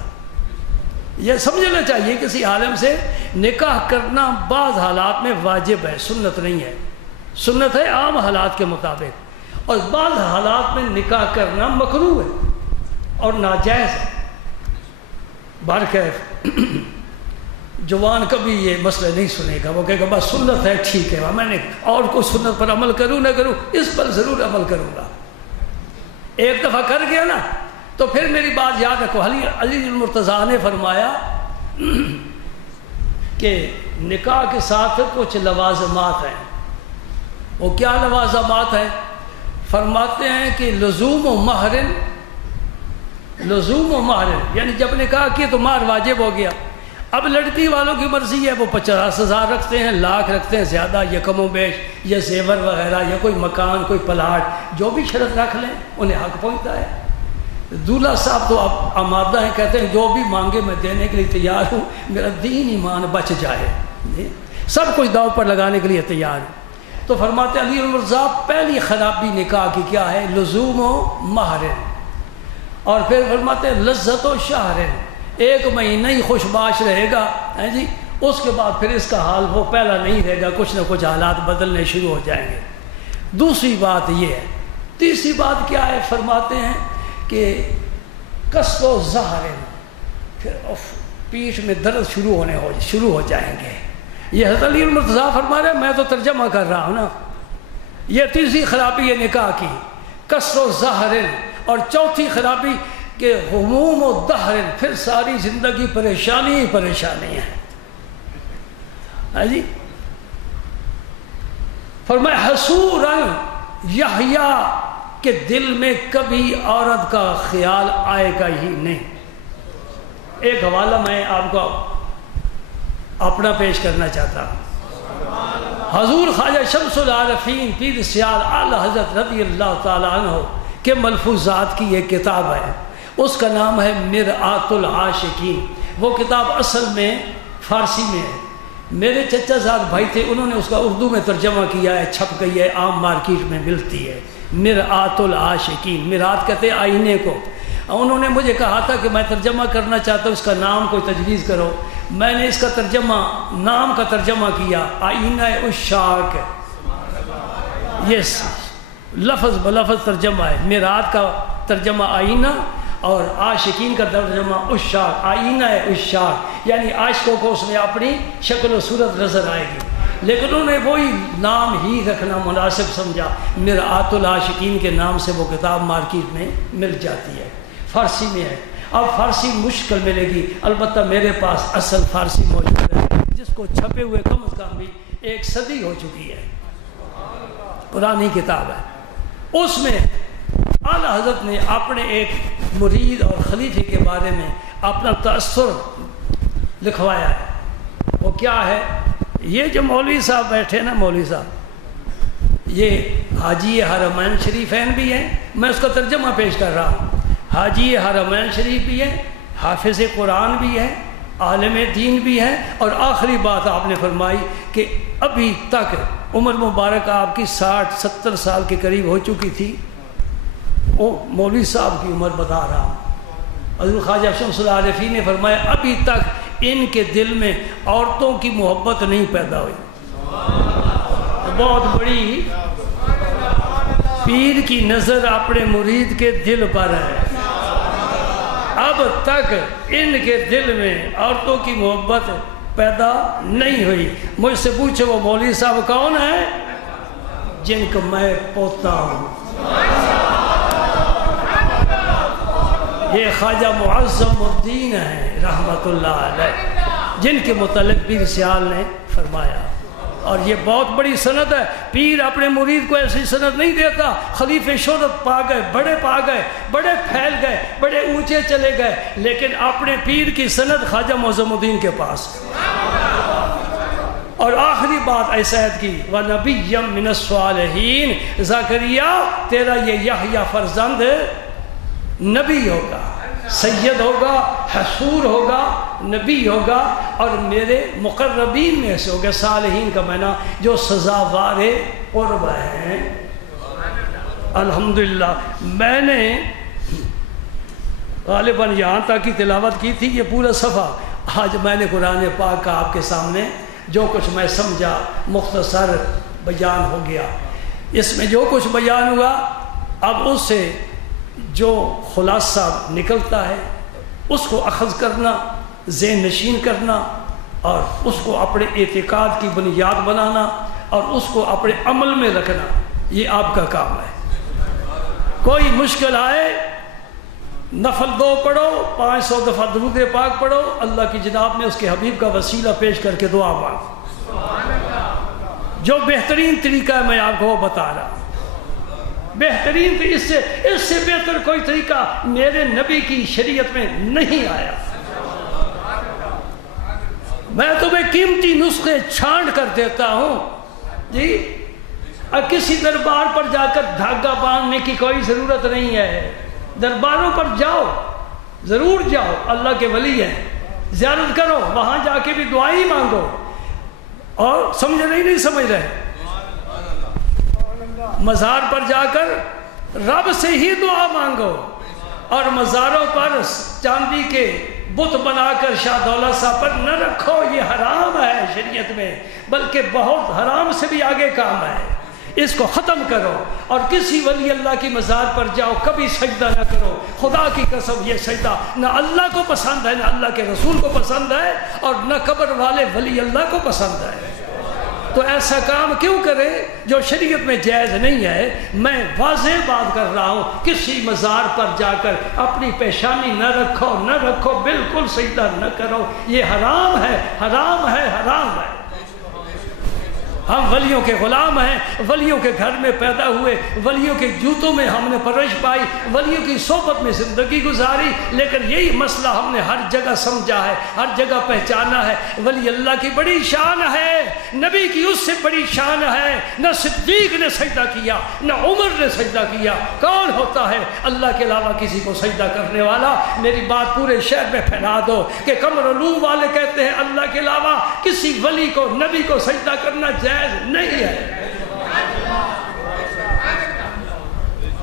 یہ سمجھنا چاہیے کسی عالم سے، نکاح کرنا بعض حالات میں واجب ہے، سنت نہیں ہے۔ سنت ہے عام حالات کے مطابق، اور بعض حالات میں نکاح کرنا مکروہ ہے اور ناجائز ہے۔ بہرکیف جوان کبھی یہ مسئلہ نہیں سنے گا، وہ کہے گا بس سنت ہے ٹھیک ہے، میں نے اور کوئی سنت پر عمل کروں نہ کروں، اس پر ضرور عمل کروں گا۔ ایک دفعہ کر گیا نا تو پھر میری بات یاد رکھو، علی المرتضیٰ نے فرمایا کہ نکاح کے ساتھ کچھ لوازمات ہیں۔ وہ کیا لوازمات ہیں؟ فرماتے ہیں کہ لزوم و مہر، لزوم و مہر، یعنی جب نکاح کیے تو مہر واجب ہو گیا۔ اب لڑکی والوں کی مرضی ہے، وہ 50,000 رکھتے ہیں، لاکھ رکھتے ہیں، زیادہ یا کم و بیش، یا زیور وغیرہ، یا کوئی مکان، کوئی پلاٹ، جو بھی شرط رکھ لیں انہیں حق پہنچتا ہے۔ دولہا صاحب تو اب آمادہ ہیں، کہتے ہیں جو بھی مانگے میں دینے کے لیے تیار ہوں، میرا دین ایمان بچ جائے، سب کچھ داؤ پر لگانے کے لیے تیار ہوں۔ تو فرماتے علی المرتضیٰ پہلی خرابی نکاح کی کیا ہے؟ لزوم و مہر، اور پھر فرماتے لذت و شہر، 1 مہینہ ہی خوش باش رہے گا جی، اس کے بعد پھر اس کا حال وہ پہلا نہیں رہے گا، کچھ نہ کچھ حالات بدلنے شروع ہو جائیں گے۔ دوسری بات یہ ہے۔ تیسری بات کیا ہے؟ فرماتے ہیں کہ کسر و ظہر، پھر پیٹھ میں درد شروع ہو جائیں گے۔ یہ حضرت علی المرتضیٰ فرما رہے ہیں، میں تو ترجمہ کر رہا ہوں نا۔ یہ تیسری خرابی ہے نکاح کی، کسر و ظہر، اور چوتھی خرابی کہ غموم و دہر، پھر ساری زندگی پریشانی ہی پریشانی ہے جی۔ فرمایا حسوراً، یحییٰ کے دل میں کبھی عورت کا خیال آئے گا ہی نہیں۔ ایک حوالہ میں آپ کو اپنا پیش کرنا چاہتا ہوں۔ حضور خواجہ شمس العارفین پیر سیال اعلی حضرت رضی اللہ تعالیٰ عنہ کے ملفوظات کی ایک کتاب ہے، اس کا نام ہے مرآت العاشقین۔ وہ کتاب اصل میں فارسی میں ہے، میرے چچا صاحب بھائی تھے، انہوں نے اس کا اردو میں ترجمہ کیا ہے، چھپ گئی ہے، عام مارکیٹ میں ملتی ہے۔ مرآت العاشقین، مرآت کہتے ہیں آئینے کو۔ انہوں نے مجھے کہا تھا کہ میں ترجمہ کرنا چاہتا ہوں، اس کا نام کوئی تجویز کرو۔ میں نے اس کا ترجمہ، نام کا ترجمہ کیا آئینہ عشاق، یہ لفظ بلفظ ترجمہ ہے۔ مرآت کا ترجمہ آئینہ اور عاشقین کا ترجمہ عشاق، آئینہ عشاق، یعنی عاشقوں کو اس میں اپنی شکل و صورت نظر آئے گی، لیکن انہوں نے وہی نام ہی رکھنا مناسب سمجھا، مرآت العاشقین کے نام سے وہ کتاب مارکیٹ میں مل جاتی ہے، فارسی میں ہے۔ اب فارسی مشکل ملے گی، البتہ میرے پاس اصل فارسی موجود ہے، جس کو چھپے ہوئے کم از کم بھی 1 صدی ہو چکی ہے، پرانی کتاب ہے۔ اس میں اعلیٰ حضرت نے اپنے ایک مرید اور خلیفے کے بارے میں اپنا تأثر لکھوایا ہے۔ وہ کیا ہے؟ یہ جو مولوی صاحب بیٹھے نا، مولوی صاحب یہ حاجی حرمین شریفین بھی ہیں، میں اس کا ترجمہ پیش کر رہا ہوں۔ حاجی حرمین شریف بھی ہے، حافظ قرآن بھی ہے، عالم دین بھی ہے، اور آخری بات آپ نے فرمائی کہ ابھی تک عمر مبارک آپ کی 60-70 سال کے قریب ہو چکی تھی۔ وہ مولوی صاحب کی عمر بتا رہا ہوں۔ حضرت خواجہ شمس العارفین نے فرمایا ابھی تک ان کے دل میں عورتوں کی محبت نہیں پیدا ہوئی۔ بہت بڑی پیر کی نظر اپنے مرید کے دل پر ہے۔ اب اب تک ان کے دل میں عورتوں کی محبت پیدا نہیں ہوئی۔ مجھ سے پوچھو وہ مولوی صاحب کون ہیں؟ جن کو میں پوتا ہوں۔ یہ خواجہ معظم الدین ہیں رحمت اللہ علیہ، جن کے متعلق پیر سیال نے فرمایا، اور یہ بہت بڑی سند ہے۔ پیر اپنے مرید کو ایسی سند نہیں دیتا۔ خلیفہ شہرت پا گئے، بڑے پا گئے، بڑے پھیل گئے، بڑے اونچے چلے گئے، لیکن اپنے پیر کی سند خواجہ معظم الدین کے پاس۔ اور آخری بات ایسید کی، وَنَبِيًّا مِّنَ الصَّالِحِينَ، زکریا تیرا یہ یحییٰ فرزند نبی ہوگا، سید ہوگا، حصور ہوگا، نبی ہوگا، اور میرے مقربین میں سے ہوگا۔ صالحین کا معنی جو سزاوار قرب ہیں۔ الحمدللہ میں نے غالباً یہاں تک کی تلاوت کی تھی، یہ پورا صفحہ آج میں نے قرآن پاک کا آپ کے سامنے جو کچھ میں سمجھا مختصر بیان ہو گیا۔ اس میں جو کچھ بیان ہوا اب اس سے جو خلاصہ نکلتا ہے اس کو اخذ کرنا، ذہن نشین کرنا، اور اس کو اپنے اعتقاد کی بنیاد بنانا، اور اس کو اپنے عمل میں رکھنا، یہ آپ کا کام ہے۔ کوئی مشکل آئے، نفل 2 پڑھو، 500 دفعہ درود پاک پڑھو، اللہ کی جناب میں اس کے حبیب کا وسیلہ پیش کر کے دعا مانگو۔ جو بہترین طریقہ ہے میں آپ کو وہ بتا رہا ہوں، بہترین، اس سے بہتر کوئی طریقہ میرے نبی کی شریعت میں نہیں آیا۔ میں تمہیں قیمتی نسخے چھانٹ کر دیتا ہوں جی، اب کسی دربار پر جا کر دھاگا باندھنے کی کوئی ضرورت نہیں ہے۔ درباروں پر جاؤ، ضرور جاؤ، اللہ کے ولی ہیں، زیارت کرو، وہاں جا کے بھی دعائیں مانگو، اور سمجھ نہیں سمجھ رہے، مزار پر جا کر رب سے ہی دعا مانگو، اور مزاروں پر چاندی کے بت بنا کر شاہ دولت صاحب پر نہ رکھو، یہ حرام ہے شریعت میں، بلکہ بہت حرام سے بھی آگے کام ہے، اس کو ختم کرو۔ اور کسی ولی اللہ کی مزار پر جاؤ، کبھی سجدہ نہ کرو، خدا کی قسم یہ سجدہ نہ اللہ کو پسند ہے، نہ اللہ کے رسول کو پسند ہے، اور نہ قبر والے ولی اللہ کو پسند ہے۔ تو ایسا کام کیوں کرے جو شریعت میں جائز نہیں ہے؟ میں واضح بات کر رہا ہوں، کسی مزار پر جا کر اپنی پیشانی نہ رکھو، بالکل سجدہ نہ کرو، یہ حرام ہے، حرام ہے، حرام ہے۔ ہم ولیوں کے غلام ہیں، ولیوں کے گھر میں پیدا ہوئے، ولیوں کے جوتوں میں ہم نے پرورش پائی، ولیوں کی صحبت میں زندگی گزاری، لیکن یہی مسئلہ ہم نے ہر جگہ سمجھا ہے، ہر جگہ پہچانا ہے۔ ولی اللہ کی بڑی شان ہے، نبی کی اس سے بڑی شان ہے۔ نہ صدیق نے سجدہ کیا، نہ عمر نے سجدہ کیا۔ کون ہوتا ہے اللہ کے علاوہ کسی کو سجدہ کرنے والا؟ میری بات پورے شہر میں پھیلا دو کہ قمر علوم والے کہتے ہیں اللہ کے علاوہ کسی ولی کو، نبی کو سجدہ کرنا جائز نہیں ہے۔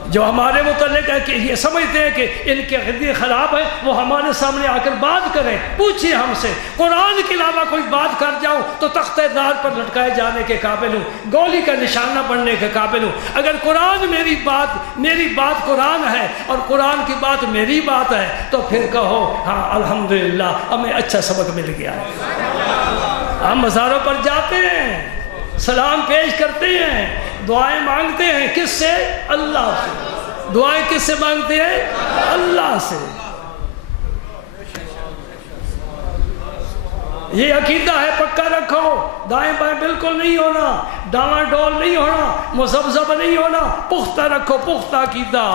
جو ہمارے متعلق ہے کہ یہ سمجھتے ہیں کہ ان کے عقیدے خراب ہیں، وہ ہمارے سامنے آ کر بات کریں، پوچھیں ہم سے۔ قرآن کے علاوہ کوئی بات کر جاؤں تو تختہ دار پر لٹکائے جانے کے قابل ہوں، گولی کا نشانہ بننے کے قابل ہوں۔ اگر قرآن میری بات قرآن ہے اور قرآن کی بات میری بات ہے تو پھر کہو ہاں الحمدللہ ہمیں اچھا سبق مل گیا ہے۔ ہم مزاروں پر جاتے ہیں، سلام پیش کرتے ہیں، دعائیں مانگتے ہیں، کس سے؟ اللہ سے۔ دعائیں کس سے مانگتے ہیں؟ اللہ سے۔ یہ عقیدہ ہے، پکا رکھو، دائیں بائیں بالکل نہیں ہونا، ڈالا ڈول نہیں ہونا، مذبذب نہیں ہونا، پختہ رکھو، پختہ عقیدہ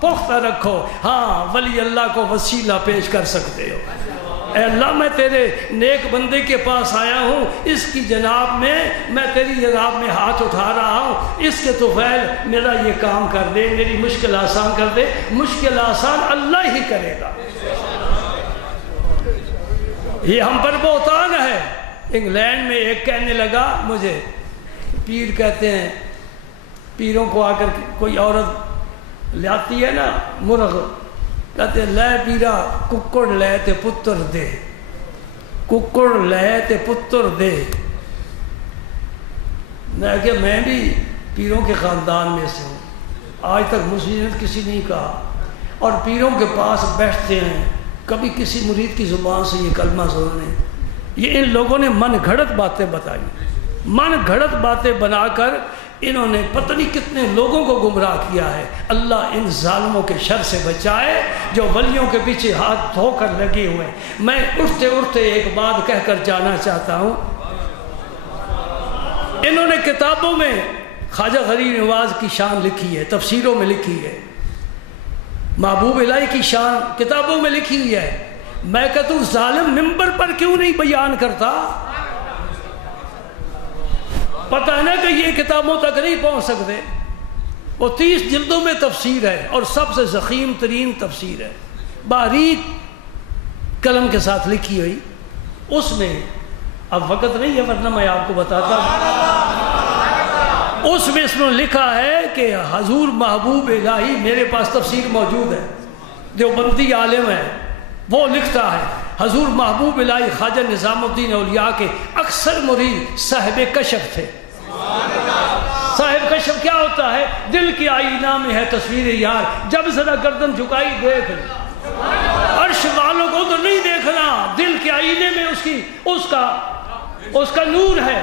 پختہ رکھو۔ ہاں ولی اللہ کو وسیلہ پیش کر سکتے ہو۔ اے اللہ میں تیرے نیک بندے کے پاس آیا ہوں، اس کی جناب میں تیری جناب میں ہاتھ اٹھا رہا ہوں، اس کے طفیل میرا یہ کام کر دے، میری مشکل آسان کر دے۔ مشکل آسان اللہ ہی کرے گا۔ یہ ہم پر بہتان ہے۔ انگلینڈ میں ایک کہنے لگا مجھے، پیر کہتے ہیں، پیروں کو آ کر کوئی عورت لاتی ہے نا مرغ، کہتے لے پیرا ککڑ لے تے پتر دے، ککڑ لے تے پتر دے۔ میں کہ میں بھی پیروں کے خاندان میں سے ہوں، آج تک مصیبت کسی نہیں کہا، اور پیروں کے پاس بیٹھتے ہیں، کبھی کسی مرید کی زبان سے یہ کلمہ سنا نہیں. یہ ان لوگوں نے من گھڑت باتیں بتائی. من گھڑت باتیں بنا کر انہوں نے پتہ نہیں کتنے لوگوں کو گمراہ کیا ہے. اللہ ان ظالموں کے شر سے بچائے جو ولیوں کے پیچھے ہاتھ دھو کر لگے ہوئے. میں اٹھتے اٹھتے ایک بات کہہ کر جانا چاہتا ہوں. انہوں نے کتابوں میں خواجہ غریب نواز کی شان لکھی ہے، تفسیروں میں لکھی ہے، محبوب الہی کی شان کتابوں میں لکھی ہوئی ہے. میں کہتا ہوں ظالم ممبر پر کیوں نہیں بیان کرتا؟ پتہ ہے نا کہ یہ کتابوں تک نہیں پہنچ سکتے. وہ 30 جلدوں میں تفسیر ہے اور سب سے ضخیم ترین تفسیر ہے، باریک قلم کے ساتھ لکھی ہوئی. اس میں اب وقت نہیں ہے ورنہ میں آپ کو بتاتا ہوں. اس میں اس نے لکھا ہے کہ حضور محبوب الہی، میرے پاس تفسیر موجود ہے، دیوبندی عالم ہے، وہ لکھتا ہے حضور محبوب الہی خواجہ نظام الدین اولیاء کے اکثر مرید صاحب کشف تھے. صاحب کشف کیا ہوتا ہے؟ دل کی آئینہ میں ہے تصویر یار، جب ذرا گردن جھکائی دیکھ عرش والوں کو تو نہیں دیکھنا، دل کے آئینے میں اس کا نور ہے،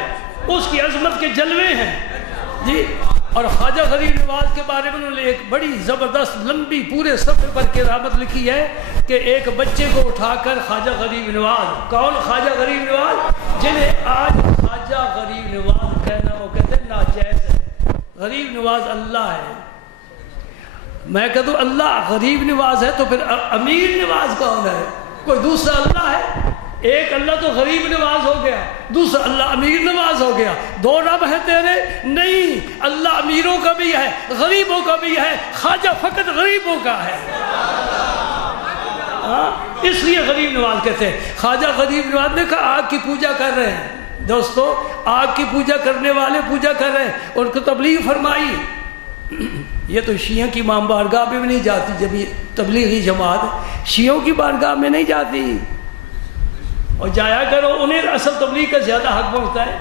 اس کی عظمت کے جلوے ہیں جی. اور خواجہ غریب نواز کے بارے میں انہوں نے ایک بڑی زبردست لمبی پورے صفحے پر کرامت لکھی ہے کہ ایک بچے کو اٹھا کر خواجہ غریب نواز، کون خواجہ غریب نواز؟ جنہیں آج خواجہ غریب نواز کہنا وہ کہتے ہیں ناجائز ہے. غریب نواز اللہ ہے. میں کہتا ہوں اللہ غریب نواز ہے تو پھر امیر نواز کون ہے؟ کوئی دوسرا اللہ ہے؟ ایک اللہ تو غریب نواز ہو گیا، دوسرا اللہ امیر نواز ہو گیا. 2 رب ہے تیرے؟ نہیں، اللہ امیروں کا بھی ہے، غریبوں کا بھی ہے، خواجہ فقط غریبوں کا ہے. اس لیے غریب نواز کہتے ہیں. خواجہ غریب نواز نے کہا آگ کی پوجا کر رہے ہیں. دوستو آگ کی پوجا کرنے والے پوجا کر رہے ہیں، ان کو تبلیغ فرمائی. یہ تو شیعوں کی امام بارگاہ میں نہیں جاتی، جب یہ تبلیغی جماعت شیعوں کی بارگاہ میں نہیں جاتی، اور جایا کرو، انہیں اصل تبلیغ کا زیادہ حق پہنچتا ہے.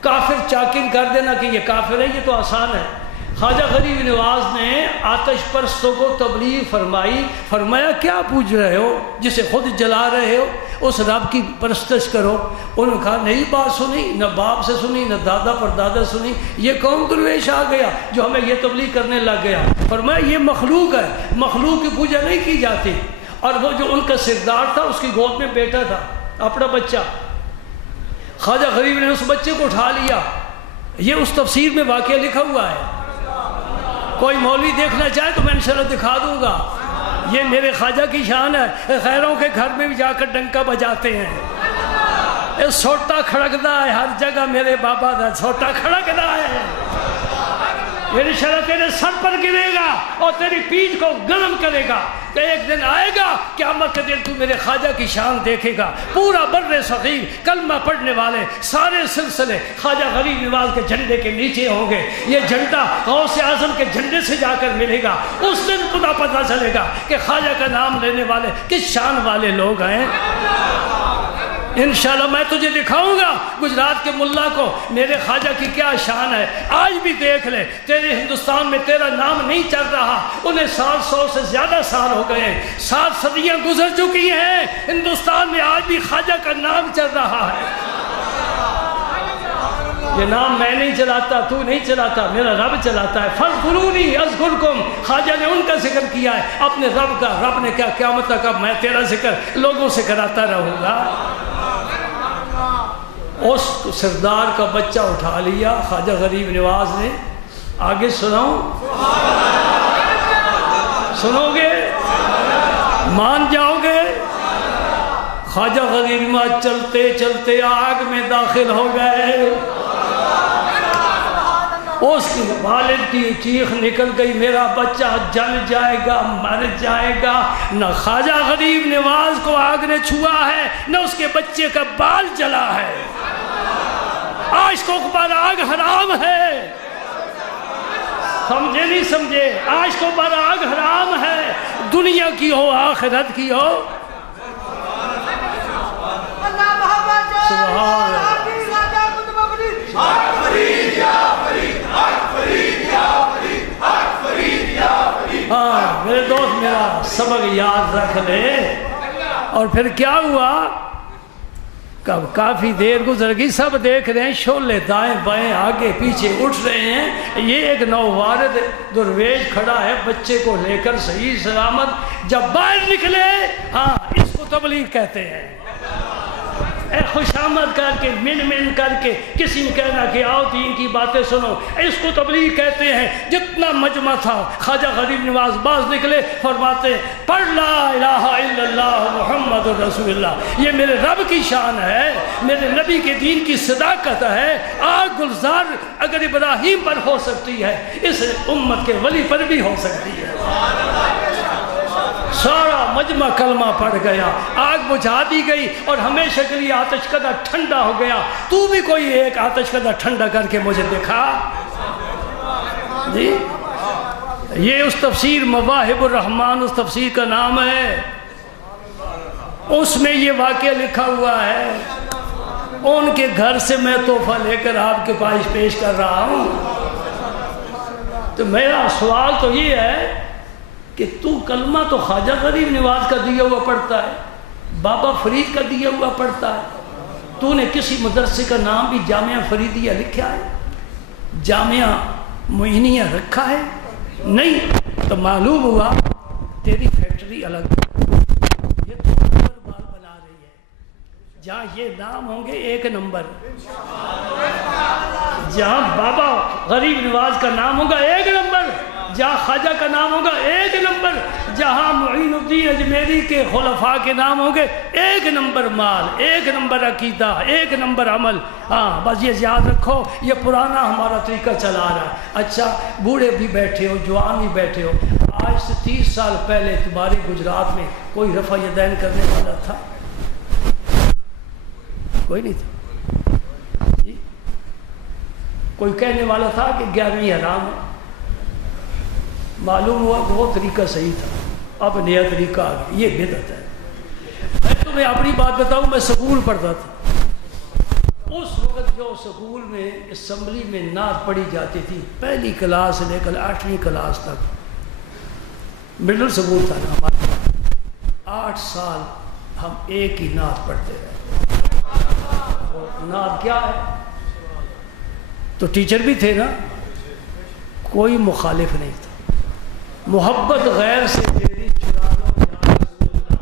کافر چاکن کر دینا کہ یہ کافر ہے، یہ تو آسان ہے. خواجہ غریب نواز نے آتش پرستوں کو تبلیغ فرمائی. فرمایا کیا پوج رہے ہو جسے خود جلا رہے ہو؟ اس رب کی پرستش کرو. انہوں نے کہا نہیں بات سنی، نہ باپ سے سنی، نہ دادا پر دادا سنی. یہ کون درویش آ گیا جو ہمیں یہ تبلیغ کرنے لگ گیا؟ فرمایا یہ مخلوق ہے، مخلوق کی پوجا نہیں کی جاتی. اور وہ جو ان کا سردار تھا اس کی گود میں بیٹا تھا، اپنا بچہ. خواجہ غریب نے اس بچے کو اٹھا لیا. یہ اس تفسیر میں واقعہ لکھا ہوا ہے. کوئی مولوی دیکھنا چاہے تو میں انشاءاللہ دکھا دوں گا. یہ میرے خواجہ کی شان ہے. خیروں کے گھر میں بھی جا کر ڈنکا بجاتے ہیں. سوٹا کھڑکدا ہے ہر جگہ، میرے بابا دا سوٹا کھڑکدا ہے. انشاءاللہ تیرے سر پر گرے گا اور تیری پیٹھ کو گرم کرے گا. کہ ایک دن آئے گا قیامت کے دن تو میرے خواجہ کی شان دیکھے گا. پورا بر صغیر کلمہ پڑھنے والے سارے سلسلے خواجہ غریب نواز کے جھنڈے کے نیچے ہوں گے. یہ جھنڈا غوث اعظم کے جھنڈے سے جا کر ملے گا. اس دن خدا پتہ چلے گا کہ خواجہ کا نام لینے والے کس شان والے لوگ ہیں. انشاءاللہ میں تجھے دکھاؤں گا گجرات کے ملا کو میرے خواجہ کی کیا شان ہے. آج بھی دیکھ لے، تیرے ہندوستان میں تیرا نام نہیں چل رہا. انہیں 700 سے زیادہ سال ہو گئے، 7 صدیاں گزر چکی ہیں. ہندوستان میں آج بھی خواجہ کا نام چل رہا ہے. یہ نام میں نہیں چلاتا، تو نہیں چلاتا، میرا رب چلاتا ہے. فاذکرونی اذکرکم. خواجہ نے ان کا ذکر کیا ہے، اپنے رب کا. رب نے کیا قیامت تک اب میں تیرا ذکر لوگوں سے کراتا رہوں گا. اس سردار کا بچہ اٹھا لیا خواجہ غریب نواز نے. آگے سناؤں؟ سنو گے؟ مان جاؤ گے؟ خواجہ غریب نواز چلتے چلتے آگ میں داخل ہو گئے. اس کی والد کی چیخ نکل گئی، میرا بچہ جل جائے گا، مر جائے گا. نہ خواجہ غریب نواز کو آگ نے چھوا ہے، نہ اس کے بچے کا بال جلا ہے. عاشقوں پر آگ حرام ہے. سمجھے نہیں سمجھے؟ عاشقوں پر آگ حرام ہے، دنیا کی ہو آخرت کی ہو. سبحان اللہ. ہاں میرے دوست، میرا سبق یاد رکھ لے. اور پھر کیا ہوا؟ کب کافی دیر گزر گئی، سب دیکھ رہے ہیں، شعلے دائیں بائیں آگے پیچھے اٹھ رہے ہیں، یہ ایک نووارد درویش کھڑا ہے بچے کو لے کر صحیح سلامت، جب باہر نکلے ہاں اس کو تبلیغ کہتے ہیں۔ اے خوشامد کر کے من کر کے کسی نے کہنا کہ آؤ دین کی باتیں سنو، اس کو تبلیغ کہتے ہیں۔ جتنا مجمع تھا خواجہ غریب نواز باز نکلے، فرماتے پڑھ لا الہ الا اللہ محمد رسول اللہ، یہ میرے رب کی شان ہے، میرے نبی کے دین کی صداقت ہے۔ آگ گلزار اگر ابراہیم پر ہو سکتی ہے، اس امت کے ولی پر بھی ہو سکتی ہے۔ سارا مجمع کلمہ پڑھ گیا، آگ بجھا دی گئی اور ہمیشہ کے لیے آتش کدہ ٹھنڈا ہو گیا۔ تو بھی کوئی ایک آتش کدہ ٹھنڈا کر کے مجھے دکھا جی۔ یہ اس تفسیر مواہب الرحمن اس تفسیر کا نام ہے، اس میں یہ واقعہ لکھا ہوا ہے۔ ان کے گھر سے میں تحفہ لے کر آپ کے پاس پیش کر رہا ہوں۔ تو میرا سوال تو یہ ہے کہ تو کلمہ تو خواجہ غریب نواز کا دیا ہوا پڑھتا ہے، بابا فرید کا دیا ہوا پڑھتا ہے، تو نے کسی مدرسے کا نام بھی جامعہ فریدیہ لکھا ہے، جامعہ معینیہ رکھا ہے؟ نہیں، تو معلوم ہوا تیری فیکٹری الگ ہے، یہ تو نمبر بال بنا رہی ہے۔ جہاں یہ نام ہوں گے ایک نمبر، جہاں بابا غریب نواز کا نام ہوگا ایک نمبر، جہاں خواجہ کا نام ہوگا ایک نمبر، جہاں معین الدین اجمیری کے خلفاء کے نام ہوں گے ایک نمبر مال، ایک نمبر عقیدہ، ایک نمبر عمل۔ ہاں بس یہ یاد رکھو، یہ پرانا ہمارا طریقہ چلا رہا ہے۔ اچھا بوڑھے بھی بیٹھے ہو، جوان بھی بیٹھے ہو، آج سے 30 سال پہلے تمہارے گجرات میں کوئی رفع یدین کرنے والا تھا؟ کوئی نہیں تھا جی؟ کوئی کہنے والا تھا کہ 11ویں حرام ہے؟ معلوم ہوا کہ وہ طریقہ صحیح تھا، اب نیا طریقہ آ گیا، یہ بدعت ہے۔ میں تمہیں اپنی بات بتاؤں، میں سکول پڑھتا تھا، اس وقت جو سکول میں اسمبلی میں نعت پڑھی جاتی تھی، پہلی کلاس سے لے کر 8ویں کلاس تک، مڈل سکول تھا نا ہمارا، 8 سال ہم ایک ہی نعت پڑھتے رہے۔ نعت کیا ہے؟ تو ٹیچر بھی تھے نا، کوئی مخالف نہیں تھا۔ محبت غیر سے تیری چرا لو یا رسول اللہ،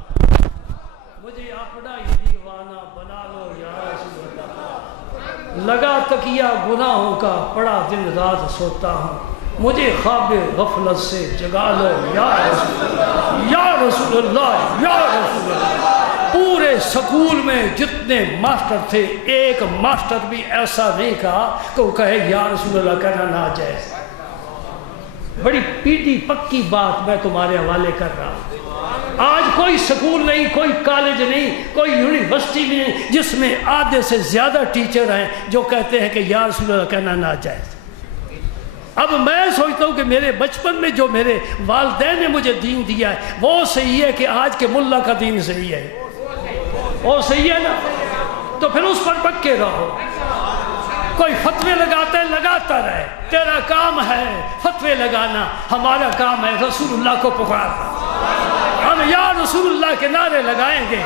مجھے اپنا ہی دیوانہ بنا لو یا رسول اللہ، لگا تکیہ گناہوں کا پڑا دن رات سوتا ہوں، مجھے خواب غفلت سے جگا لو یا رسول اللہ، یا رسول اللہ، یا رسول اللہ۔ پورے سکول میں جتنے ماسٹر تھے، ایک ماسٹر بھی ایسا نہیں کہا کہ وہ کہے یا رسول اللہ کہنا ناجائز۔ بڑی پیٹی پکی بات میں تمہارے حوالے کر رہا ہوں۔ آج کوئی سکول نہیں، کوئی کالج نہیں، کوئی یونیورسٹی نہیں جس میں آدھے سے زیادہ ٹیچر ہیں جو کہتے ہیں کہ یا رسول اللہ کہنا ناجائز۔ اب میں سوچتا ہوں کہ میرے بچپن میں جو میرے والدین نے مجھے دین دیا ہے وہ صحیح ہے کہ آج کے ملا کا دین صحیح ہے؟ وہ صحیح ہے نا؟ تو پھر اس پر پکے رہو۔ کوئی فتوے لگاتا ہے، لگاتا رہے، تیرا کام ہے فتوے لگانا، ہمارا کام ہے رسول اللہ کو پکارنا۔ ہم یا رسول اللہ کے نعرے لگائیں گے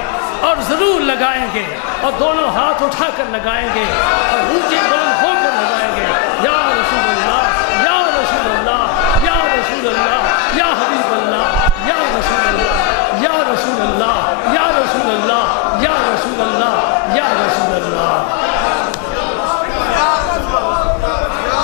اور ضرور لگائیں گے، اور دونوں ہاتھ اٹھا کر لگائیں گے اور اونچے بلند ہو کر لگائیں گے، یا رسول اللہ، یا رسول اللہ، یا رسول اللہ، یا حبیب اللہ، یا رسول اللہ، یا رسول اللہ، یا رسول اللہ، یا رسول اللہ، یا رسول اللہ۔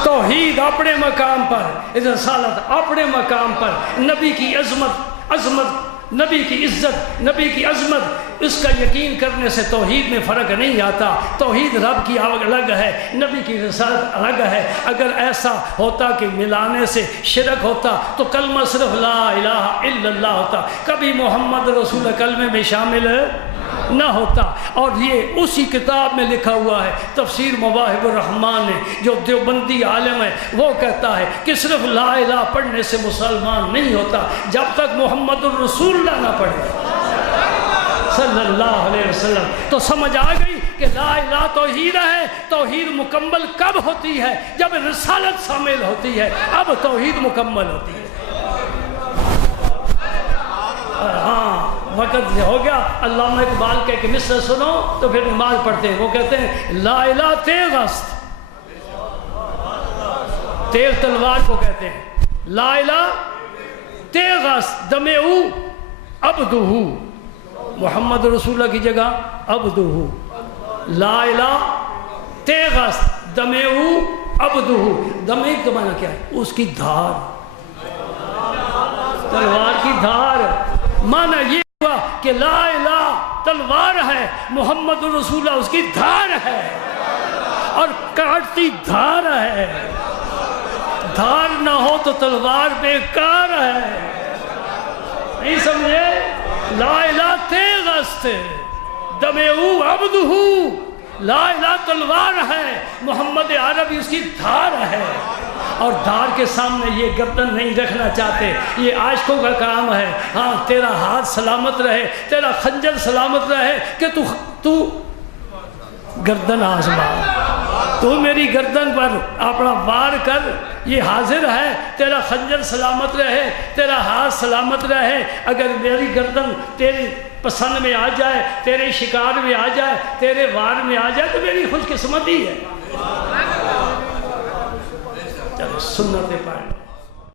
توحید اپنے مقام پر، رسالت اپنے مقام پر، نبی کی عظمت، نبی کی عزت، نبی کی عظمت، اس کا یقین کرنے سے توحید میں فرق نہیں آتا۔ توحید رب کی الگ ہے، نبی کی رسالت الگ ہے۔ اگر ایسا ہوتا کہ ملانے سے شرک ہوتا تو کلمہ صرف لا الہ الا اللہ ہوتا، کبھی محمد رسول کلمے میں شامل نہ ہوتا۔ اور یہ اسی کتاب میں لکھا ہوا ہے، تفسیر مواہب الرحمن نے، جو دیوبندی عالم ہے وہ کہتا ہے کہ صرف لا الہ پڑھنے سے مسلمان نہیں ہوتا جب تک محمد الرسول اللہ نہ پڑھے صلی اللہ علیہ وسلم۔ تو سمجھ آ گئی کہ لا الہ توحید ہے۔ توحید مکمل کب ہوتی ہے؟ جب رسالت شامل ہوتی ہے، اب توحید مکمل ہوتی ہے۔ ہاں وقت ہو گیا. علامہ اقبال کے ایک مصرع سنو تو پھر نماز پڑھتے ہیں. وہ کہتے ہیں لا الہ تیغ است، تیغ تلوار کو کہتے ہیں. لا الہ تیغ است دم او عبدہ، محمد رسول اللہ کی جگہ عبدہ. لا الہ تیغ است دم او عبدہ. دم کا معنی کیا ہے؟ اس کی دھار، تلوار کی دھار. معنی یہ ہوا کہ لا الہ تلوار ہے، محمد رسول اللہ اس کی دھار ہے، اور کاٹتی دھار ہے. دھار نہ ہو تو تلوار بیکار ہے. نہیں سمجھے؟ لا الہ تیغ است دم او عبدہ. لا الہ تلوار ہے، محمد عربی اس کی دھار ہے. اور دھار کے سامنے یہ گردن نہیں رکھنا چاہتے. یہ عاشقوں کا کام ہے. ہاں تیرا ہاتھ سلامت رہے، تیرا خنجر سلامت رہے کہ تو گردن آزما، تو میری گردن پر اپنا وار کر. یہ حاضر ہے، تیرا خنجر سلامت رہے، تیرا ہاتھ سلامت رہے. اگر میری گردن تیری پسند میں آ جائے، تیرے شکار میں آ جائے، تیرے وار میں آ جائے تو میری خوش قسمتی ہے. چلو سنتیں پڑھ.